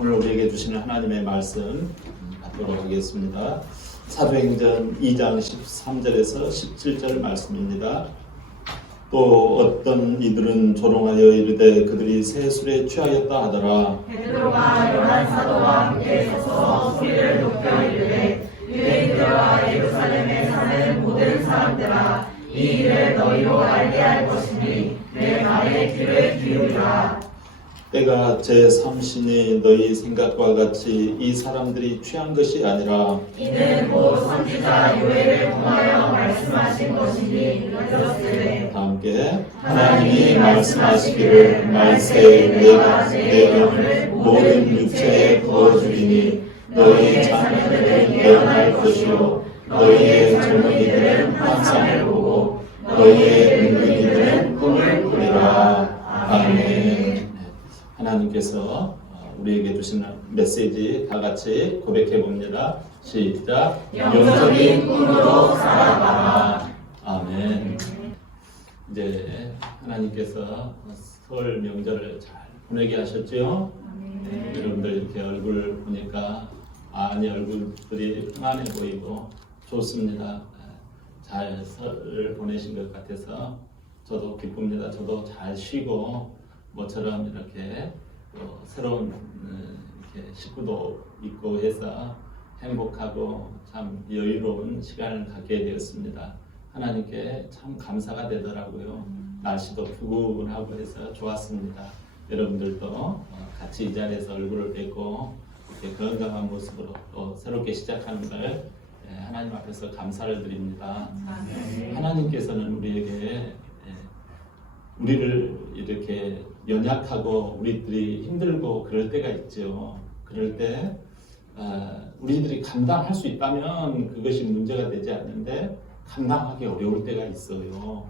오늘 우리에게 주시는 하나님의 말씀 받도록 하겠습니다. 사도행전 2장 13절에서 17절 말씀입니다. 또 어떤 이들은 조롱하여 이르되 그들이 새 술에 취하였다 하더라. 베드로가 요한 사도와 함께 서서 소리를 높여 이르되 유대인들과 예루살렘에 사는 모든 사람들아, 이 일을 너희로 알게 할 것이니 내 말에 귀를 기울이라. 때가 제3신이 너희 생각과 같이 이 사람들이 취한 것이 아니라 이는 곧 선지자 요엘을 통하여 말씀하신 것이니 이르시되 다 함께 하나님이 말씀하시기를 말세에 내가 내 영을 모든 육체에 부어주리니 너희 자녀들은 예언할 것이요 너희의 젊은이들은 환상을 보고 너희의 늙은이들은 꿈을 꾸리라. 아멘. 하나님께서 우리에게 주시는 메시지 다 같이 고백해 봅니다. 시작. 영적인 꿈으로 살아가라. 아멘. 이제 하나님께서 설 명절을 잘 보내게 하셨죠? 여러분들 이렇게 얼굴 보니까 얼굴들이 평안해 보이고 좋습니다. 잘 설을 보내신 것 같아서 저도 기쁩니다. 저도 잘 쉬고 모처럼 이렇게 또 새로운 이렇게 식구도 있고 해서 행복하고 참 여유로운 시간을 갖게 되었습니다. 하나님께 참 감사가 되더라고요. 날씨도 푸근하고 해서 좋았습니다. 여러분들도 같이 이 자리에서 얼굴을 뵙고 이렇게 건강한 모습으로 또 새롭게 시작하는 걸 하나님 앞에서 감사를 드립니다. 하나님께서는 우리를 이렇게 연약하고 우리들이 힘들고 그럴 때가 있죠. 그럴 때 우리들이 감당할 수 있다면 그것이 문제가 되지 않는데 감당하기 어려울 때가 있어요.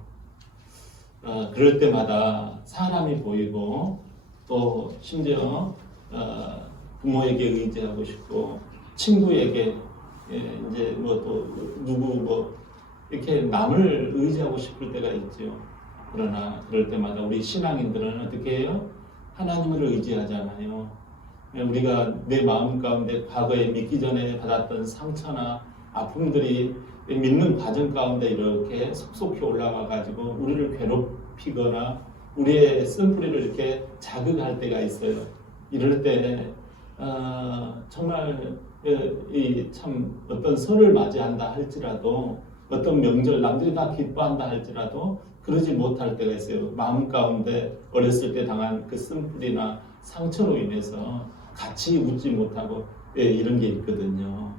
그럴 때마다 사람이 보이고 또 심지어 부모에게 의지하고 싶고 친구에게 이제 뭐 또 누구 뭐 이렇게 남을 의지하고 싶을 때가 있죠. 그러나 그럴 때마다 우리 신앙인들은 어떻게 해요? 하나님을 의지하잖아요. 우리가 내 마음 가운데 과거에 믿기 전에 받았던 상처나 아픔들이 믿는 과정 가운데 이렇게 속속히 올라와 가지고 우리를 괴롭히거나 우리의 쓴뿌리를 이렇게 자극할 때가 있어요. 이럴 때 정말 참 어떤 설을 맞이한다 할지라도 어떤 명절 남들이 다 기뻐한다 할지라도 그러지 못할 때가 있어요. 마음 가운데 어렸을 때 당한 그 쓴뿌리나 상처로 인해서 같이 웃지 못하고 이런 게 있거든요.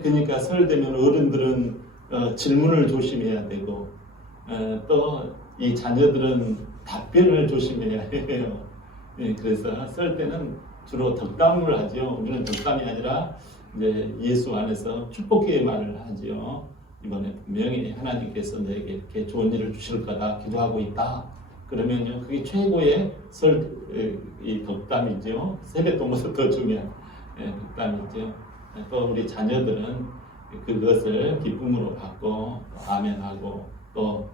그러니까 설 되면 어른들은 질문을 조심해야 되고 또 이 자녀들은 답변을 조심해야 해요. 그래서 설 때는 주로 덕담을 하죠. 우리는 덕담이 아니라 이제 예수 안에서 축복의 말을 하죠. 이번에 분명히 하나님께서 너에게 이렇게 좋은 일을 주실 거다 기도하고 있다. 그러면요, 그게 최고의 이 덕담이죠. 세뱃돈보다 더 중요한 덕담이죠. 또 우리 자녀들은 그것을 기쁨으로 받고 아멘하고 또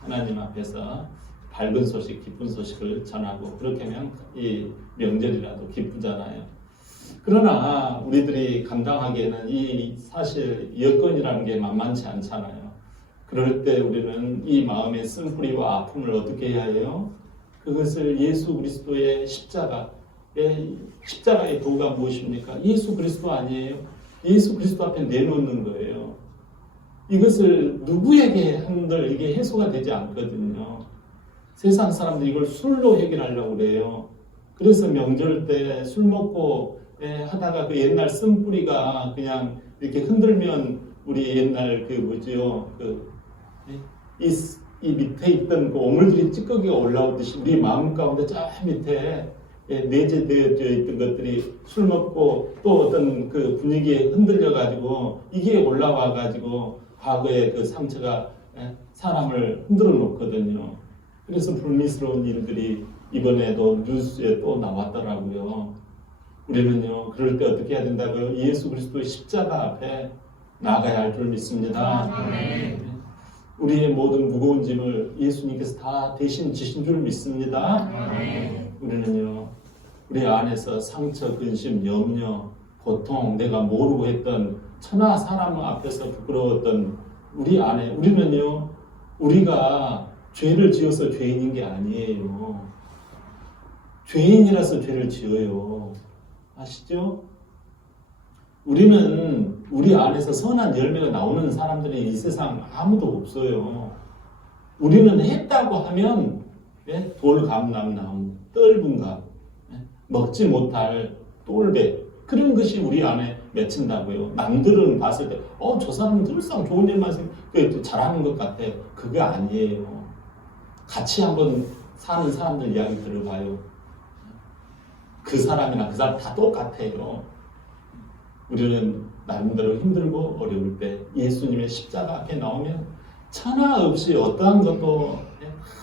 하나님 앞에서 밝은 소식, 기쁜 소식을 전하고 그렇게 하면 이 명절이라도 기쁘잖아요. 그러나 우리들이 감당하기에는 이 사실 여건이라는 게 만만치 않잖아요. 그럴 때 우리는 이 마음의 쓴뿌리와 아픔을 어떻게 해야 해요? 그것을 예수 그리스도의 십자가의 도가 무엇입니까? 예수 그리스도 아니에요? 예수 그리스도 앞에 내놓는 거예요. 이것을 누구에게 한들 이게 해소가 되지 않거든요. 세상 사람들이 이걸 술로 해결하려고 그래요. 그래서 명절 때 술 먹고 하다가 그 옛날 쓴뿌리가 그냥 이렇게 흔들면 우리 옛날 이 밑에 있던 그 오물들이 찌꺼기가 올라오듯이 우리 마음 가운데 저 밑에 내재되어 있던 것들이 술 먹고 또 어떤 그 분위기에 흔들려 가지고 이게 올라와 가지고 과거의 그 상처가 사람을 흔들어 놓거든요. 그래서 불미스러운 일들이 이번에도 뉴스에 또 나왔더라고요. 우리는요, 그럴 때 어떻게 해야 된다고요? 예수 그리스도의 십자가 앞에 나가야 할 줄 믿습니다. 우리의 모든 무거운 짐을 예수님께서 다 대신 지신 줄 믿습니다. 우리는요, 우리 안에서 상처, 근심, 염려, 고통, 내가 모르고 했던 천하 사람 앞에서 부끄러웠던 우리 안에, 우리는요, 우리가 죄를 지어서 죄인인 게 아니에요. 죄인이라서 죄를 지어요. 아시죠? 우리는 우리 안에서 선한 열매가 나오는 사람들이 이 세상 아무도 없어요. 우리는 했다고 하면 돌감남나무, 떫은감, 먹지 못할 똘배, 그런 것이 우리 안에 맺힌다고요. 남들은 봤을 때 저 사람은 늘상 좋은 일만 잘하는 것 같아. 그게 아니에요. 같이 한번 사는 사람들 이야기 들어봐요. 그 사람이나 그 사람 다 똑같아요. 우리는 나름대로 힘들고 어려울 때 예수님의 십자가 앞에 나오면 천하 없이 어떠한 것도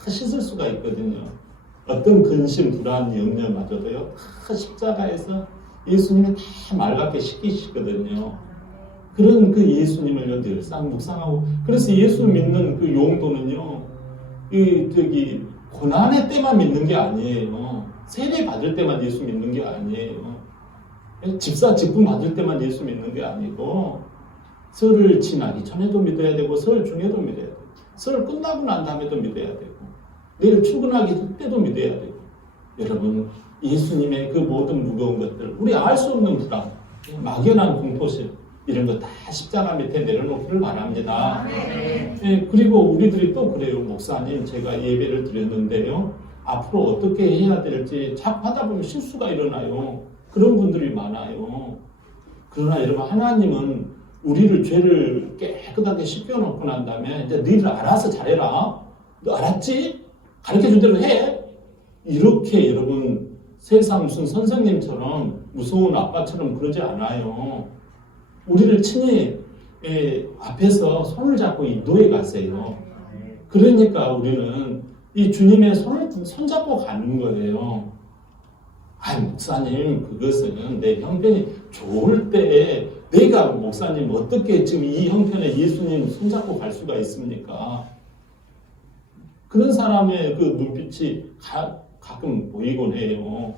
다 씻을 수가 있거든요. 어떤 근심, 불안, 염려마저도요, 다 십자가에서 예수님이 다 맑게 씻기시거든요. 그런 그 예수님을 늘상 묵상하고, 그래서 예수 믿는 그 용도는요, 고난의 때만 믿는 게 아니에요. 세례 받을 때만 예수 믿는 게 아니에요. 집사 직분 받을 때만 예수 믿는 게 아니고, 설을 지나기 전에도 믿어야 되고, 설 중에도 믿어야 되고, 설 끝나고 난 다음에도 믿어야 되고, 내일 출근하기 때도 믿어야 되고. 여러분, 예수님의 그 모든 무거운 것들, 우리 알 수 없는 불안, 막연한 공포심, 이런 거 다 십자가 밑에 내려놓기를 바랍니다. 네, 그리고 우리들이 또 그래요. 목사님, 제가 예배를 드렸는데요, 앞으로 어떻게 해야 될지 자꾸 하다 보면 실수가 일어나요. 그런 분들이 많아요. 그러나 여러분, 하나님은 우리를 죄를 깨끗하게 씻겨놓고 난 다음에 이제 너희들 알아서 잘해라. 너 알았지? 가르쳐준 대로 해. 이렇게 여러분, 세상 무슨 선생님처럼 무서운 아빠처럼 그러지 않아요. 우리를 친히 앞에서 손을 잡고 인도해 가세요. 그러니까 우리는 이 주님의 손잡고 가는 거예요. 목사님, 그것은 내 형편이 좋을 때 내가 목사님 어떻게 지금 이 형편에 예수님 손잡고 갈 수가 있습니까? 그런 사람의 그 눈빛이 가끔 보이곤 해요.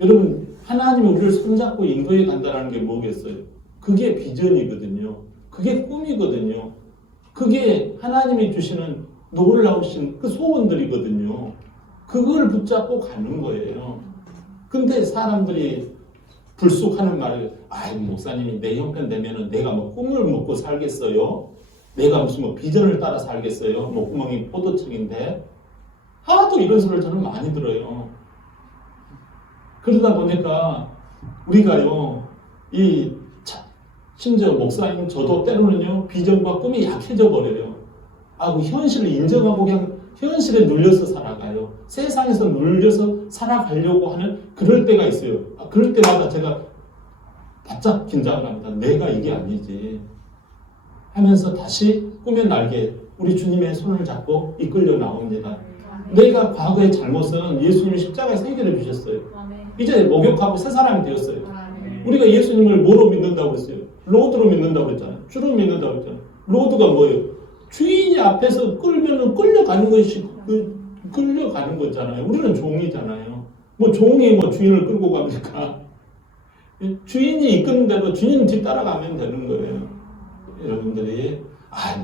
여러분, 하나님이 우리를 손잡고 인도해 간다는 게 뭐겠어요? 그게 비전이거든요. 그게 꿈이거든요. 그게 하나님이 주시는 놀라우신 그 소원들이거든요. 그걸 붙잡고 가는 거예요. 근데 사람들이 불쑥하는 말을, 목사님이 내 형편 되면은 내가 뭐 꿈을 먹고 살겠어요? 내가 무슨 뭐 비전을 따라 살겠어요? 목구멍이 포도청인데. 하도 이런 소리를 저는 많이 들어요. 그러다 보니까 우리가요, 심지어 목사님 저도 때로는요, 비전과 꿈이 약해져 버려요. 그 현실을 인정하고 그냥 현실에 눌려서 살아가요. 세상에서 눌려서 살아가려고 하는 그럴 때가 있어요. 그럴 때마다 제가 바짝 긴장을 합니다. 내가 이게 아니지 하면서 다시 꿈의 날개, 우리 주님의 손을 잡고 이끌려 나옵니다. 내가 과거의 잘못은 예수님이 십자가에서 해결해 주셨어요. 이제 목욕하고 새 사람이 되었어요. 우리가 예수님을 뭐로 믿는다고 그랬어요? 로드로 믿는다고 그랬잖아요. 주로 믿는다고 그랬잖아요. 로드가 뭐예요? 주인이 앞에서 끌면은 끌려가는 것이 끌려가는 거잖아요. 우리는 종이잖아요. 뭐 종이 뭐 주인을 끌고 갑니까? 주인이 이끄는 대로 주인 뒤따라가면 되는 거예요. 여러분들이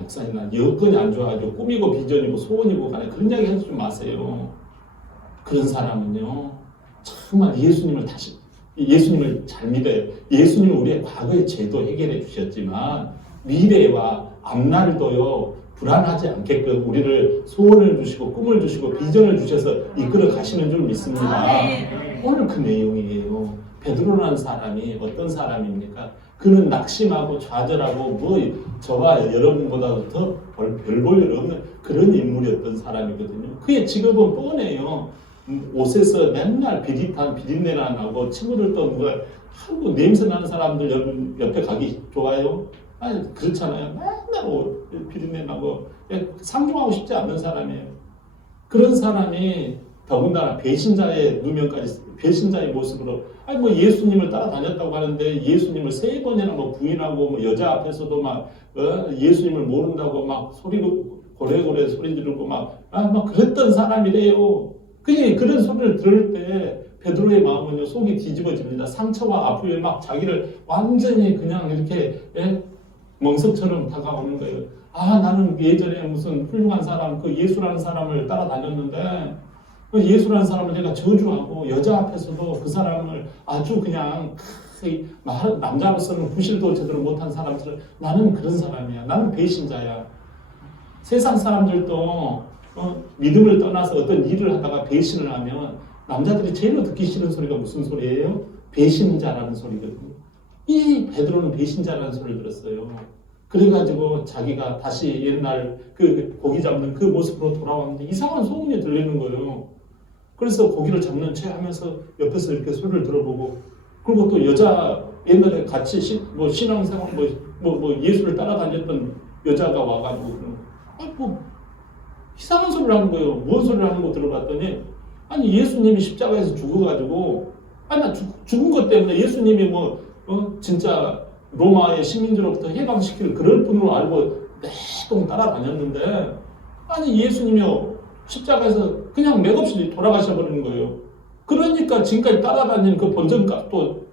목사님, 난 여건이 안 좋아가지고 꿈이고 비전이고 소원이고 간에 그런 이야기 하지 좀 마세요. 그런 사람은요, 정말 예수님을 잘 믿어요. 예수님은 우리의 과거의 죄도 해결해 주셨지만 미래와 앞날도요, 불안하지 않게끔 우리를 소원을 주시고 꿈을 주시고 비전을 주셔서 이끌어 가시는 줄 믿습니다. 오늘 그 내용이에요. 베드로라는 사람이 어떤 사람입니까? 그는 낙심하고 좌절하고 저와 여러분보다도 더 별 볼 일 없는 그런 인물이었던 사람이거든요. 그의 직업은 뻔해요. 옷에서 맨날 비린내나 나고 친구들도 한국 냄새 나는 사람들 옆에 가기 좋아요? 그렇잖아요. 맨날 옷 비린내 나고 상종하고 싶지 않는 사람이에요. 그런 사람이 더군다나 배신자의 모습으로 예수님을 따라다녔다고 하는데 예수님을 3번이나 부인하고 여자 앞에서도 예수님을 모른다고 고래고래 소리 지르고 그랬던 사람이래요. 그런 소리를 들을 때 베드로의 마음은요, 속이 뒤집어집니다. 상처와 아픔에 막 자기를 완전히 그냥 이렇게 멍석처럼 다가오는 거예요. 아, 나는 예전에 무슨 훌륭한 사람, 그 예수라는 사람을 따라다녔는데 그 예수라는 사람을 내가 저주하고 여자 앞에서도 그 사람을 아주 그냥 남자로서는 구실도 제대로 못한 사람처럼 나는 그런 사람이야. 나는 배신자야. 세상 사람들도 믿음을 떠나서 어떤 일을 하다가 배신을 하면 남자들이 제일 듣기 싫은 소리가 무슨 소리예요? 배신자라는 소리거든요. 이 베드로는 배신자라는 소리를 들었어요. 그래가지고 자기가 다시 옛날 그 고기 잡는 그 모습으로 돌아왔는데 이상한 소문이 들리는 거예요. 그래서 고기를 잡는 체 하면서 옆에서 이렇게 소리를 들어보고, 그리고 또 여자 옛날에 같이 신앙생활 예수를 따라다녔던 여자가 와가지고 이상한 소리를 하는 거예요. 뭔 소리를 하는 거 들어봤더니 아니 예수님이 십자가에서 죽어가지고 나 죽은 것 때문에 예수님이 진짜 로마의 시민들로부터 해방시킬 그럴 분으로 알고 내동 따라다녔는데 아니 예수님이 십자가에서 그냥 맥없이 돌아가셔 버리는 거예요. 그러니까 지금까지 따라다니는 그 본전값도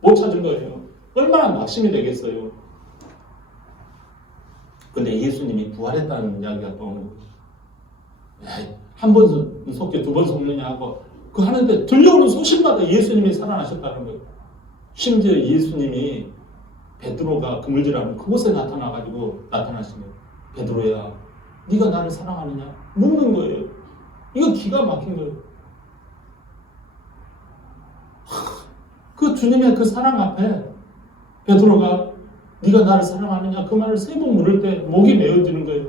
못 찾은 거예요. 얼마나 낙심이 되겠어요. 근데 예수님이 부활했다는 이야기가 또 한 번 속게 두 번 속느냐 하고 그 하는데 들려오는 소식마다 예수님이 살아나셨다는 거예요. 심지어 예수님이 베드로가 그물질하는 그곳에 나타나시는 거예요. 베드로야, 네가 나를 사랑하느냐? 묻는 거예요. 이거 기가 막힌 거예요. 그 주님의 그 사랑 앞에 베드로가 네가 나를 사랑하느냐? 그 말을 3번 물을 때 목이 메어지는 거예요.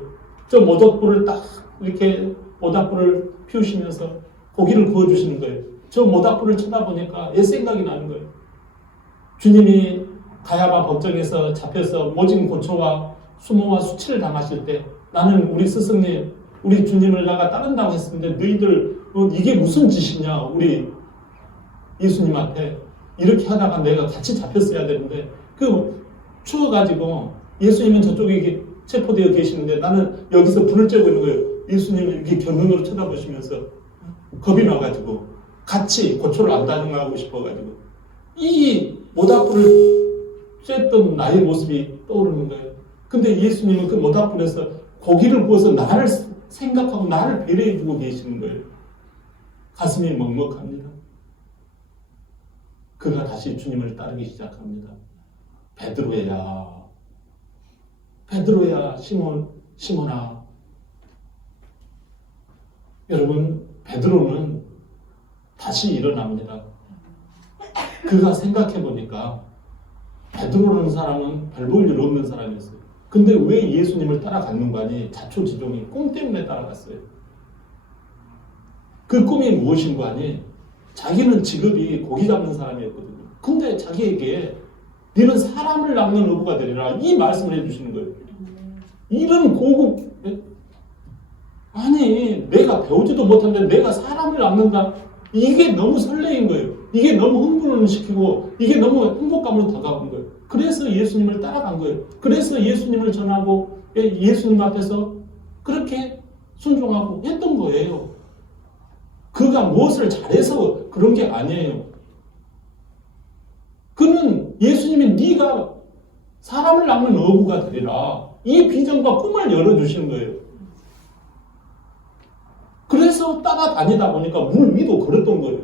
저 모닥불을 딱 이렇게 모닥불을 피우시면서 고기를 구워주시는 거예요. 저 모닥불을 쳐다보니까 옛 생각이 나는 거예요. 주님이 가야바 법정에서 잡혀서 모진 고초와 수모와 수치를 당하실 때 나는 우리 스승님, 우리 주님을 내가 따른다고 했는데 너희들 이게 무슨 짓이냐? 우리 예수님 앞에 이렇게 하다가 내가 같이 잡혔어야 되는데 추워가지고 예수님은 저쪽에 체포되어 계시는데 나는 여기서 불을 쬐고 있는 거예요. 예수님이 이렇게 견눈으로 쳐다보시면서 겁이 나가지고 같이 고초를 안 당하고 싶어가지고 이 모닥불을 쬐던 나의 모습이 떠오르는 거예요. 근데 예수님은 그 모닥불에서 고기를 구워서 나를 생각하고 나를 배려해주고 계시는 거예요. 가슴이 먹먹합니다. 그가 다시 주님을 따르기 시작합니다. 베드로야, 시몬아. 여러분, 베드로는 다시 일어납니다. 그가 생각해보니까 베드로라는 사람은 별 볼 일 없는 사람이었어요. 근데 왜 예수님을 따라갔는가니 자초지종이 꿈 때문에 따라갔어요. 그 꿈이 무엇인가 하니 자기는 직업이 고기 잡는 사람이었거든요. 근데 자기에게 너는 사람을 낚는 어부가 되리라 이 말씀을 해주시는 거예요. 이런 고급 아니 내가 배우지도 못하는데 내가 사람을 낚는다 이게 너무 설레인 거예요. 이게 너무 흥분을 시키고 이게 너무 행복감으로 다가온 거예요. 그래서 예수님을 따라간 거예요. 그래서 예수님을 전하고 예수님 앞에서 그렇게 순종하고 했던 거예요. 그가 무엇을 잘해서 그런 게 아니에요. 그는 예수님이 네가 사람을 낚는 어부가 되리라 이 비전과 꿈을 열어주시는 거예요. 그래서 따라다니다 보니까 물 위도 걸었던 거예요.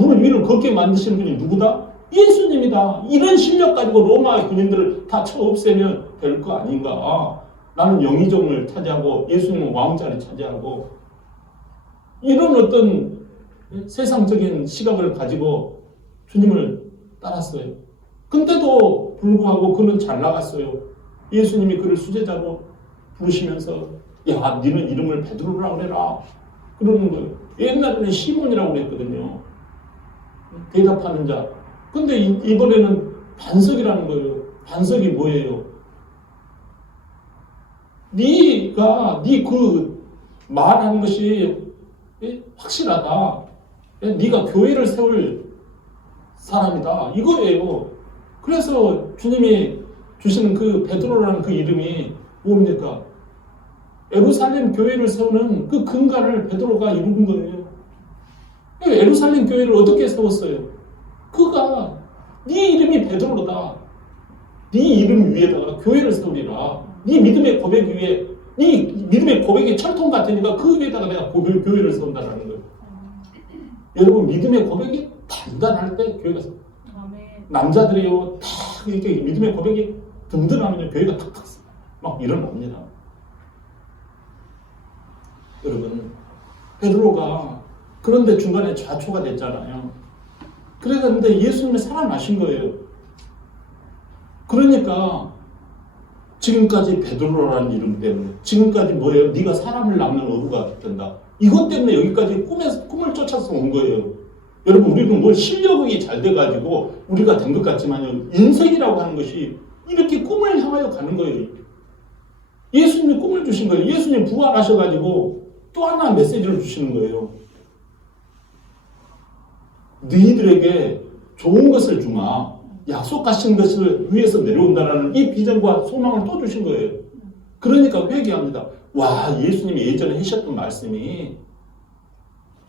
물 위를 걷게 만드신 분이 누구다? 예수님이다. 이런 실력 가지고 로마의 군인들을 다 쳐 없애면 될 거 아닌가. 나는 영의정을 차지하고 예수님은 왕자를 차지하고 이런 어떤 세상적인 시각을 가지고 주님을 따랐어요. 근데도 불구하고 그는 잘 나갔어요. 예수님이 그를 수제자로 부르시면서 야, 너는 이름을 베드로라고 그래라. 그러는 거예요. 옛날에는 시몬이라고 그랬거든요. 대답하는 자. 근데 이번에는 반석이라는 거예요. 반석이 뭐예요? 네가 그 말하는 것이 확실하다. 네가 교회를 세울 사람이다. 이거예요. 그래서 주님이 주시는 그 베드로라는 그 이름이 뭡니까? 예루살렘 교회를 세우는 그 근간을 베드로가 이룬 거예요. 예루살렘 교회를 어떻게 세웠어요? 그가 네 이름이 베드로다. 네 이름 위에다가 교회를 세우리라. 네 믿음의 고백 위에, 네 믿음의 고백이 철통 같으니까 그 위에다가 내가 교회를 세운다는 거예요. 여러분, 믿음의 고백이 단단할 때 교회가 세워요. 남자들이요, 다 이렇게 믿음의 고백이 든든하면 교회가 탁탁 막 일어납니다. 여러분, 베드로가 그런데 중간에 좌초가 됐잖아요. 그랬는데 예수님이 살아나신 거예요. 그러니까 지금까지 베드로라는 이름 때문에, 지금까지 뭐예요? 네가 사람을 낳는 어부가 된다. 이것 때문에 여기까지 꿈을 쫓아서 온 거예요. 여러분, 우리는 뭘 실력이 잘 돼가지고 우리가 된 것 같지만요, 인생이라고 하는 것이 이렇게 꿈을 향하여 가는 거예요. 예수님이 꿈을 주신 거예요. 예수님 부활하셔가지고 또 하나 메시지를 주시는 거예요. 너희들에게 좋은 것을 주마. 약속하신 것을 위해서 내려온다라는 이 비전과 소망을 또 주신 거예요. 그러니까 회개합니다. 와, 예수님이 예전에 하셨던 말씀이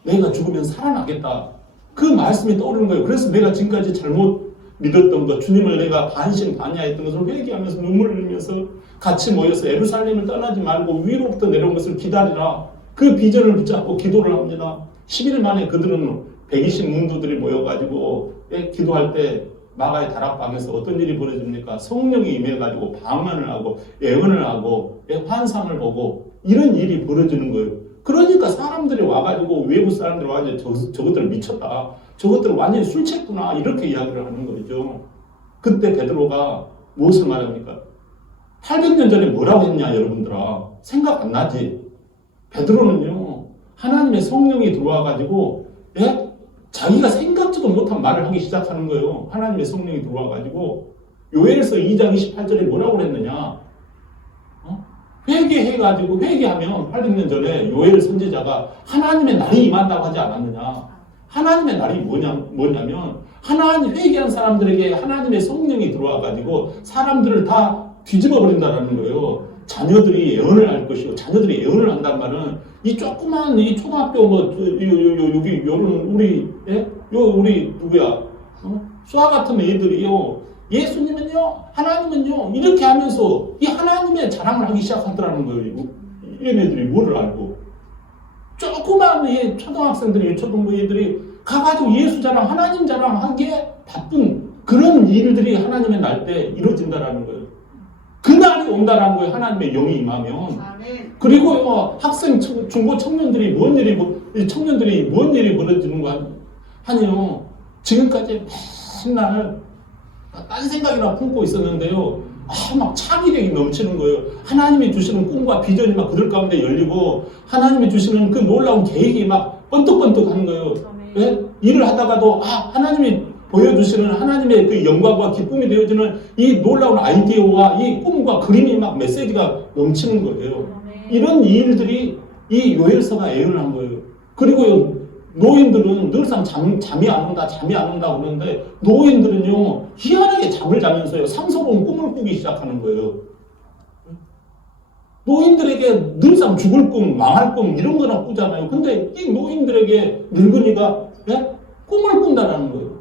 내가 죽으면 살아나겠다. 그 말씀이 떠오르는 거예요. 그래서 내가 지금까지 잘못 믿었던 것, 주님을 내가 반신반의했던 것을 회개하면서 눈물을 흘리면서 같이 모여서 예루살렘을 떠나지 말고 위로부터 내려온 것을 기다리라. 그 비전을 붙잡고 기도를 합니다. 10일 만에 그들은 120 문도들이 모여가지고 기도할 때 마가의 다락방에서 어떤 일이 벌어집니까? 성령이 임해가지고 방언을 하고 예언을 하고 환상을 보고 이런 일이 벌어지는 거예요. 그러니까 사람들이 와가지고 외부 사람들이 와가지고 저것들 미쳤다. 저것들 완전히 술 취했구나. 이렇게 이야기를 하는 거죠. 그때 베드로가 무엇을 말합니까? 800년 전에 뭐라고 했냐 여러분들아. 생각 안 나지? 베드로는요. 하나님의 성령이 들어와가지고 자기가 생각지도 못한 말을 하기 시작하는 거예요. 하나님의 성령이 들어와가지고 요엘서 2장 28절에 뭐라고 그랬느냐. 회개해가지고 회개하면 800년 전에 요엘 선지자가 하나님의 날이 임한다고 하지 않았느냐. 하나님의 날이 뭐냐면 하나님 회개한 사람들에게 하나님의 성령이 들어와가지고 사람들을 다 뒤집어 버린다는 거예요. 자녀들이 예언을 할 것이고 자녀들이 예언을 한단 말은 이 조그만 이 초등학교 여기 요런 우리 누구야 수아 같은 애들이요 예수님은요 하나님은요 이렇게 하면서 이 하나님의 자랑을 하기 시작하더라는 거예요. 이런 애들이 뭐를 알고 조그만 이 초등학생들이 초등부 애들이 가가지고 예수 자랑 하나님 자랑 하기에 바쁜 그런 일들이 하나님의 날 때 이루어진다라는 거예요. 그날이 온다라는 거예요. 하나님의 영이 임하면. 그리고 학생, 중고 청년들이 뭔 일이 벌어지는가 하니요. 지금까지 맨날 딴 생각이나 품고 있었는데요. 막 차기력이 넘치는 거예요. 하나님이 주시는 꿈과 비전이 막 그들 가운데 열리고 하나님이 주시는 그 놀라운 계획이 막 번뜩번뜩 하는 거예요. 예? 일을 하다가도 하나님이 보여주시는 하나님의 그 영광과 기쁨이 되어지는 이 놀라운 아이디어와 이 꿈과 그림이 막 메시지가 넘치는 거예요. 이런 일들이 이 요엘서가 예언을 한 거예요. 그리고 노인들은 늘상 잠이 안 온다 그러는데 노인들은요 희한하게 잠을 자면서요 상서로운 꿈을 꾸기 시작하는 거예요. 노인들에게 늘상 죽을 꿈, 망할 꿈 이런 거나 꾸잖아요. 근데 이 노인들에게 늙은이가 꿈을 꾼다는 거예요.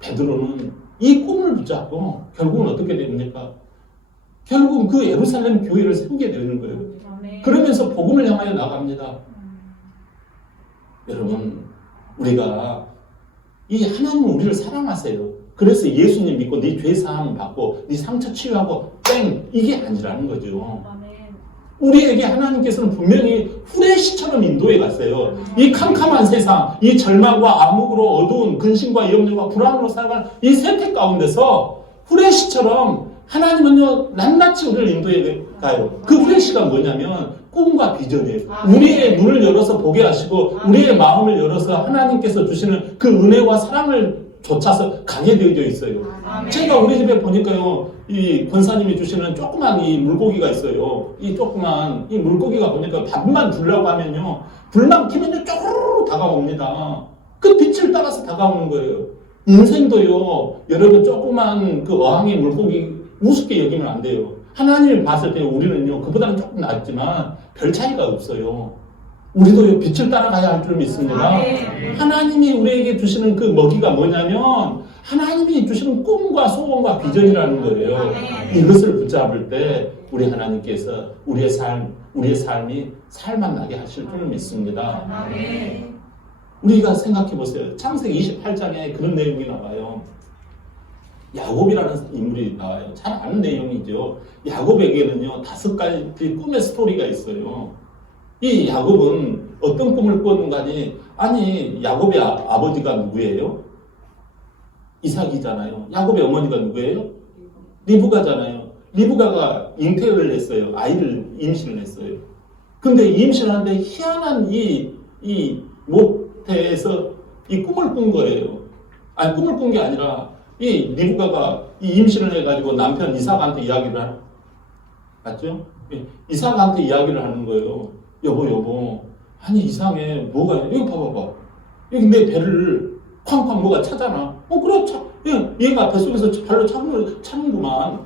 베드로는 이 꿈을 붙잡고 결국은 어떻게 됩니까? 결국은 그 예루살렘 교회를 세우게 되는 거예요. 그러면서 복음을 향하여 나갑니다. 여러분, 우리가 이 하나님은 우리를 사랑하세요. 그래서 예수님 믿고 네 죄 사함 받고 네 상처 치유하고 땡 이게 아니라는 거죠. 우리에게 하나님께서는 분명히 후레쉬처럼 인도해 갔어요. 이 캄캄한 세상, 이 절망과 암흑으로 어두운 근심과 염려와 불안으로 살아가는 이 세태 가운데서 후레쉬처럼 하나님은요 낱낱이 우리를 인도해 가요. 그 후레쉬가 뭐냐면 꿈과 비전이에요. 우리의 눈을 열어서 보게 하시고 우리의 마음을 열어서 하나님께서 주시는 그 은혜와 사랑을 쫓아서 가게 되어져 있어요. 제가 우리 집에 보니까요 이 권사님이 주시는 조그만 이 물고기가 있어요. 이 조그만 이 물고기가 보니까 밥만 주려고 하면요 불만 키면요 쪼르르 다가옵니다. 그 빛을 따라서 다가오는 거예요. 인생도요 여러분 조그만 그 어항의 물고기 우습게 여기면 안 돼요. 하나님을 봤을 때 우리는요 그보다는 조금 낫지만 별 차이가 없어요. 우리도 빛을 따라가야 할 줄 믿습니다. 아멘. 하나님이 우리에게 주시는 그 먹이가 뭐냐면 하나님이 주시는 꿈과 소원과 비전이라는 거예요. 아멘. 이것을 붙잡을 때 우리 하나님께서 우리의 삶이 살만나게 하실 줄 믿습니다. 아멘. 우리가 생각해 보세요. 창세기 28장에 그런 내용이 나와요. 야곱이라는 인물이 나와요. 잘 아는 내용이죠. 야곱에게는요 5가지 꿈의 스토리가 있어요. 이 야곱은 어떤 꿈을 꿨는가니, 아니 야곱의 아버지가 누구예요? 이삭이잖아요. 야곱의 어머니가 누구예요? 리브가잖아요. 리브가가 잉태를 했어요. 아이를 임신을 했어요. 근데 임신하는데 희한한 이 모태에서 이 꿈을 꾼 거예요. 아니 꿈을 꾼 게 아니라 이 리브가가 이 임신을 해가지고 남편 이삭한테 이야기를 하는, 맞죠? 이삭한테 이야기를 하는 거예요. 여보, 아니 이상해. 뭐가, 여기 봐봐. 여기 내 배를 쾅쾅 뭐가 차잖아. 그래, 얘가 뱃속에서 발로 차는구만.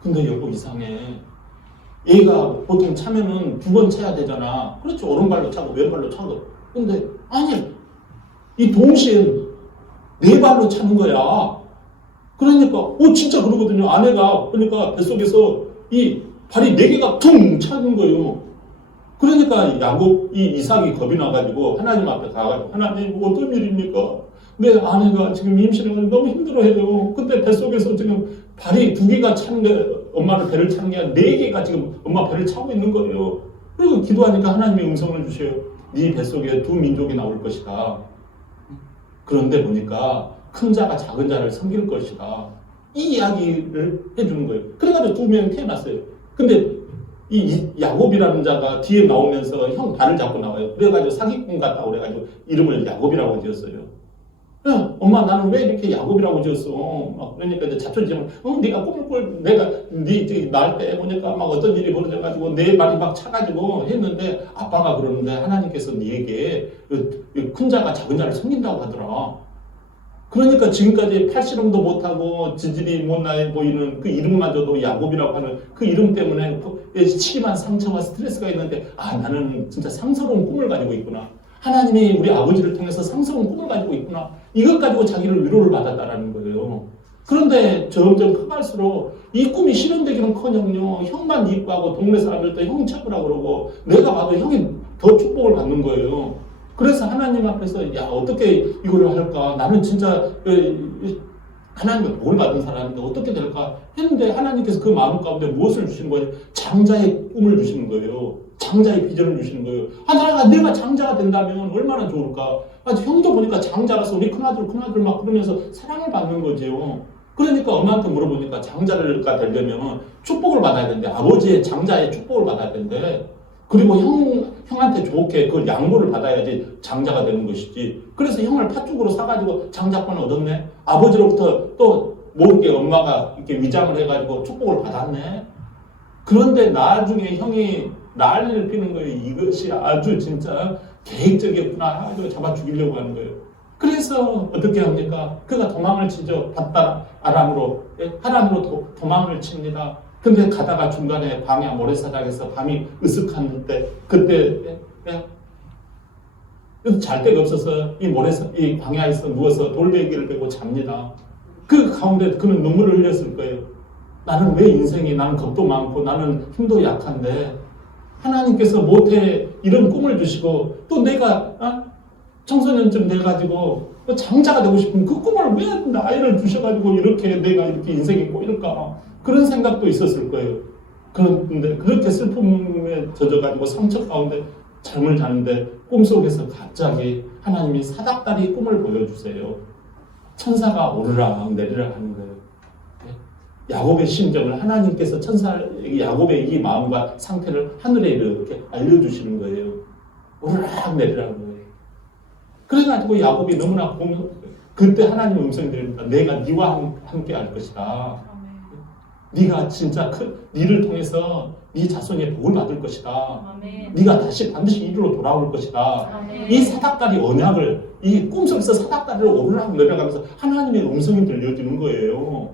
근데 여보 이상해. 얘가 보통 차면은 2번 차야 되잖아. 그렇죠. 오른발로 차고 왼발로 차고. 근데 아니, 이 동시에 4발로 차는 거야. 그러니까 진짜 그러거든요. 아내가 그러니까 뱃속에서 이 발이 4개가 퉁 차는 거예요. 그러니까 이 이삭이 겁이 나가지고 하나님 앞에 가가지고, 하나님 어떤 일입니까? 내 아내가 지금 임신해가지고 너무 힘들어해요. 근데 뱃속에서 지금 발이 2개가 차는 게, 엄마를 배를 차는 게 아니라 4개가 지금 엄마 배를 차고 있는 거예요. 그리고 기도하니까 하나님이 음성을 주셔요. 네 뱃속에 2 민족이 나올 것이다. 그런데 보니까 큰 자가 작은 자를 섬길 것이다. 이 이야기를 해주는 거예요. 그래가지고 2명이 태어났어요. 근데 이 야곱이라는 자가 뒤에 나오면서 형 발을 잡고 나와요. 그래가지고 사기꾼 같다고 그래가지고 이름을 야곱이라고 지었어요. 엄마 나는 왜 이렇게 야곱이라고 지었어? 막 그러니까 이제 자초지면 네가 꿈을 꿀 내가 네 낳을 때 보니까 막 어떤 일이 벌어져가지고 내 발이 막 차가지고 했는데 아빠가 그러는데 하나님께서 네에게 큰 자가 작은 자를 섬긴다고 하더라. 그러니까 지금까지 팔씨름도 못하고 지질이 못나해 보이는 그 이름마저도 야곱이라고 하는 그 이름 때문에 심한 상처와 스트레스가 있는데, 나는 진짜 상스러운 꿈을 가지고 있구나. 하나님이 우리 아버지를 통해서 상스러운 꿈을 가지고 있구나. 이것 가지고 자기를 위로를 받았다라는 거예요. 그런데 점점 커갈수록 이 꿈이 실현되기는커녕요, 형만 이뻐하고 동네 사람들도 형 찾으라고 그러고 내가 봐도 형이 더 축복을 받는 거예요. 그래서 하나님 앞에서 어떻게 이거를 할까? 나는 진짜 하나님의 복을 받은 사람인데 어떻게 될까? 했는데 하나님께서 그 마음 가운데 무엇을 주시는 거예요? 장자의 꿈을 주시는 거예요. 장자의 비전을 주시는 거예요. 내가 장자가 된다면 얼마나 좋을까? 형도 보니까 장자라서 우리 큰아들 막 그러면서 사랑을 받는 거죠. 그러니까 엄마한테 물어보니까 장자가 되려면 축복을 받아야 되는데, 아버지의 장자의 축복을 받아야 되는데, 그리고 형한테 좋게 그 양보를 받아야지 장자가 되는 것이지. 그래서 형을 팥죽으로 사가지고 장자권을 얻었네. 아버지로부터 또 모르게 엄마가 이렇게 위장을 해가지고 축복을 받았네. 그런데 나중에 형이 난리를 피는 거예요. 이것이 아주 진짜 계획적이었구나 해가지고 잡아 죽이려고 하는 거예요. 그래서 어떻게 합니까? 그가 도망을 치죠. 하란으로 도망을 칩니다. 근데 가다가 중간에 광야 모래사장에서 밤이 으슥한 때, 그때 잘 데가 없어서 이 광야에서 누워서 돌베개를 베고 잡니다. 그 가운데 그는 눈물을 흘렸을 거예요. 나는 왜 나는 겁도 많고 나는 힘도 약한데 하나님께서 모태 이런 꿈을 주시고, 또 내가 청소년쯤 돼가지고 장자가 되고 싶은 그 꿈을 왜 나이를 주셔가지고 이렇게 내가 이렇게 인생이 꼬일까? 그런 생각도 있었을 거예요. 그런데 그렇게 슬픔에 젖어가지고 상처 가운데 잠을 자는데 꿈속에서 갑자기 하나님이 사닥다리 꿈을 보여주세요. 천사가 오르락 내리락 하는 거예요. 야곱의 심정을 하나님께서 야곱의 이 마음과 상태를 하늘에 이렇게 알려주시는 거예요. 오르락 내리락 하는 거예요. 그래가지고 야곱이 너무나 그때 하나님 음성이 들립니다. 내가 네와 함께 할 것이다. 네가 진짜 네를 통해서 네 자손의 복을 받을 것이다. 아멘. 네가 다시 반드시 이리로 돌아올 것이다. 아멘. 이 사닥다리 언약을, 이 꿈속에서 사닥다리를 오르락 내려가면서 하나님의 음성이 들려주는 거예요.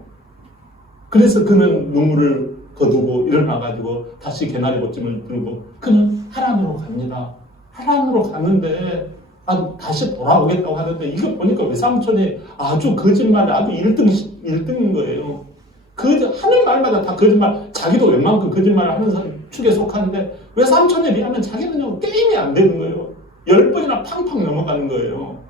그래서 그는 눈물을 거두고 일어나가지고 다시 개나리 옷짐을 들고 그는 하란으로 갑니다. 하란으로 갔는데 다시 돌아오겠다고 하는데 이거 보니까 외삼촌이 아주 거짓말을 아주 1등인 거예요. 하는 말마다 다 거짓말, 자기도 웬만큼 거짓말을 하는 사람 축에 속하는데 외삼촌에 비하면 자기는요 게임이 안 되는 거예요. 10번이나 팡팡 넘어가는 거예요.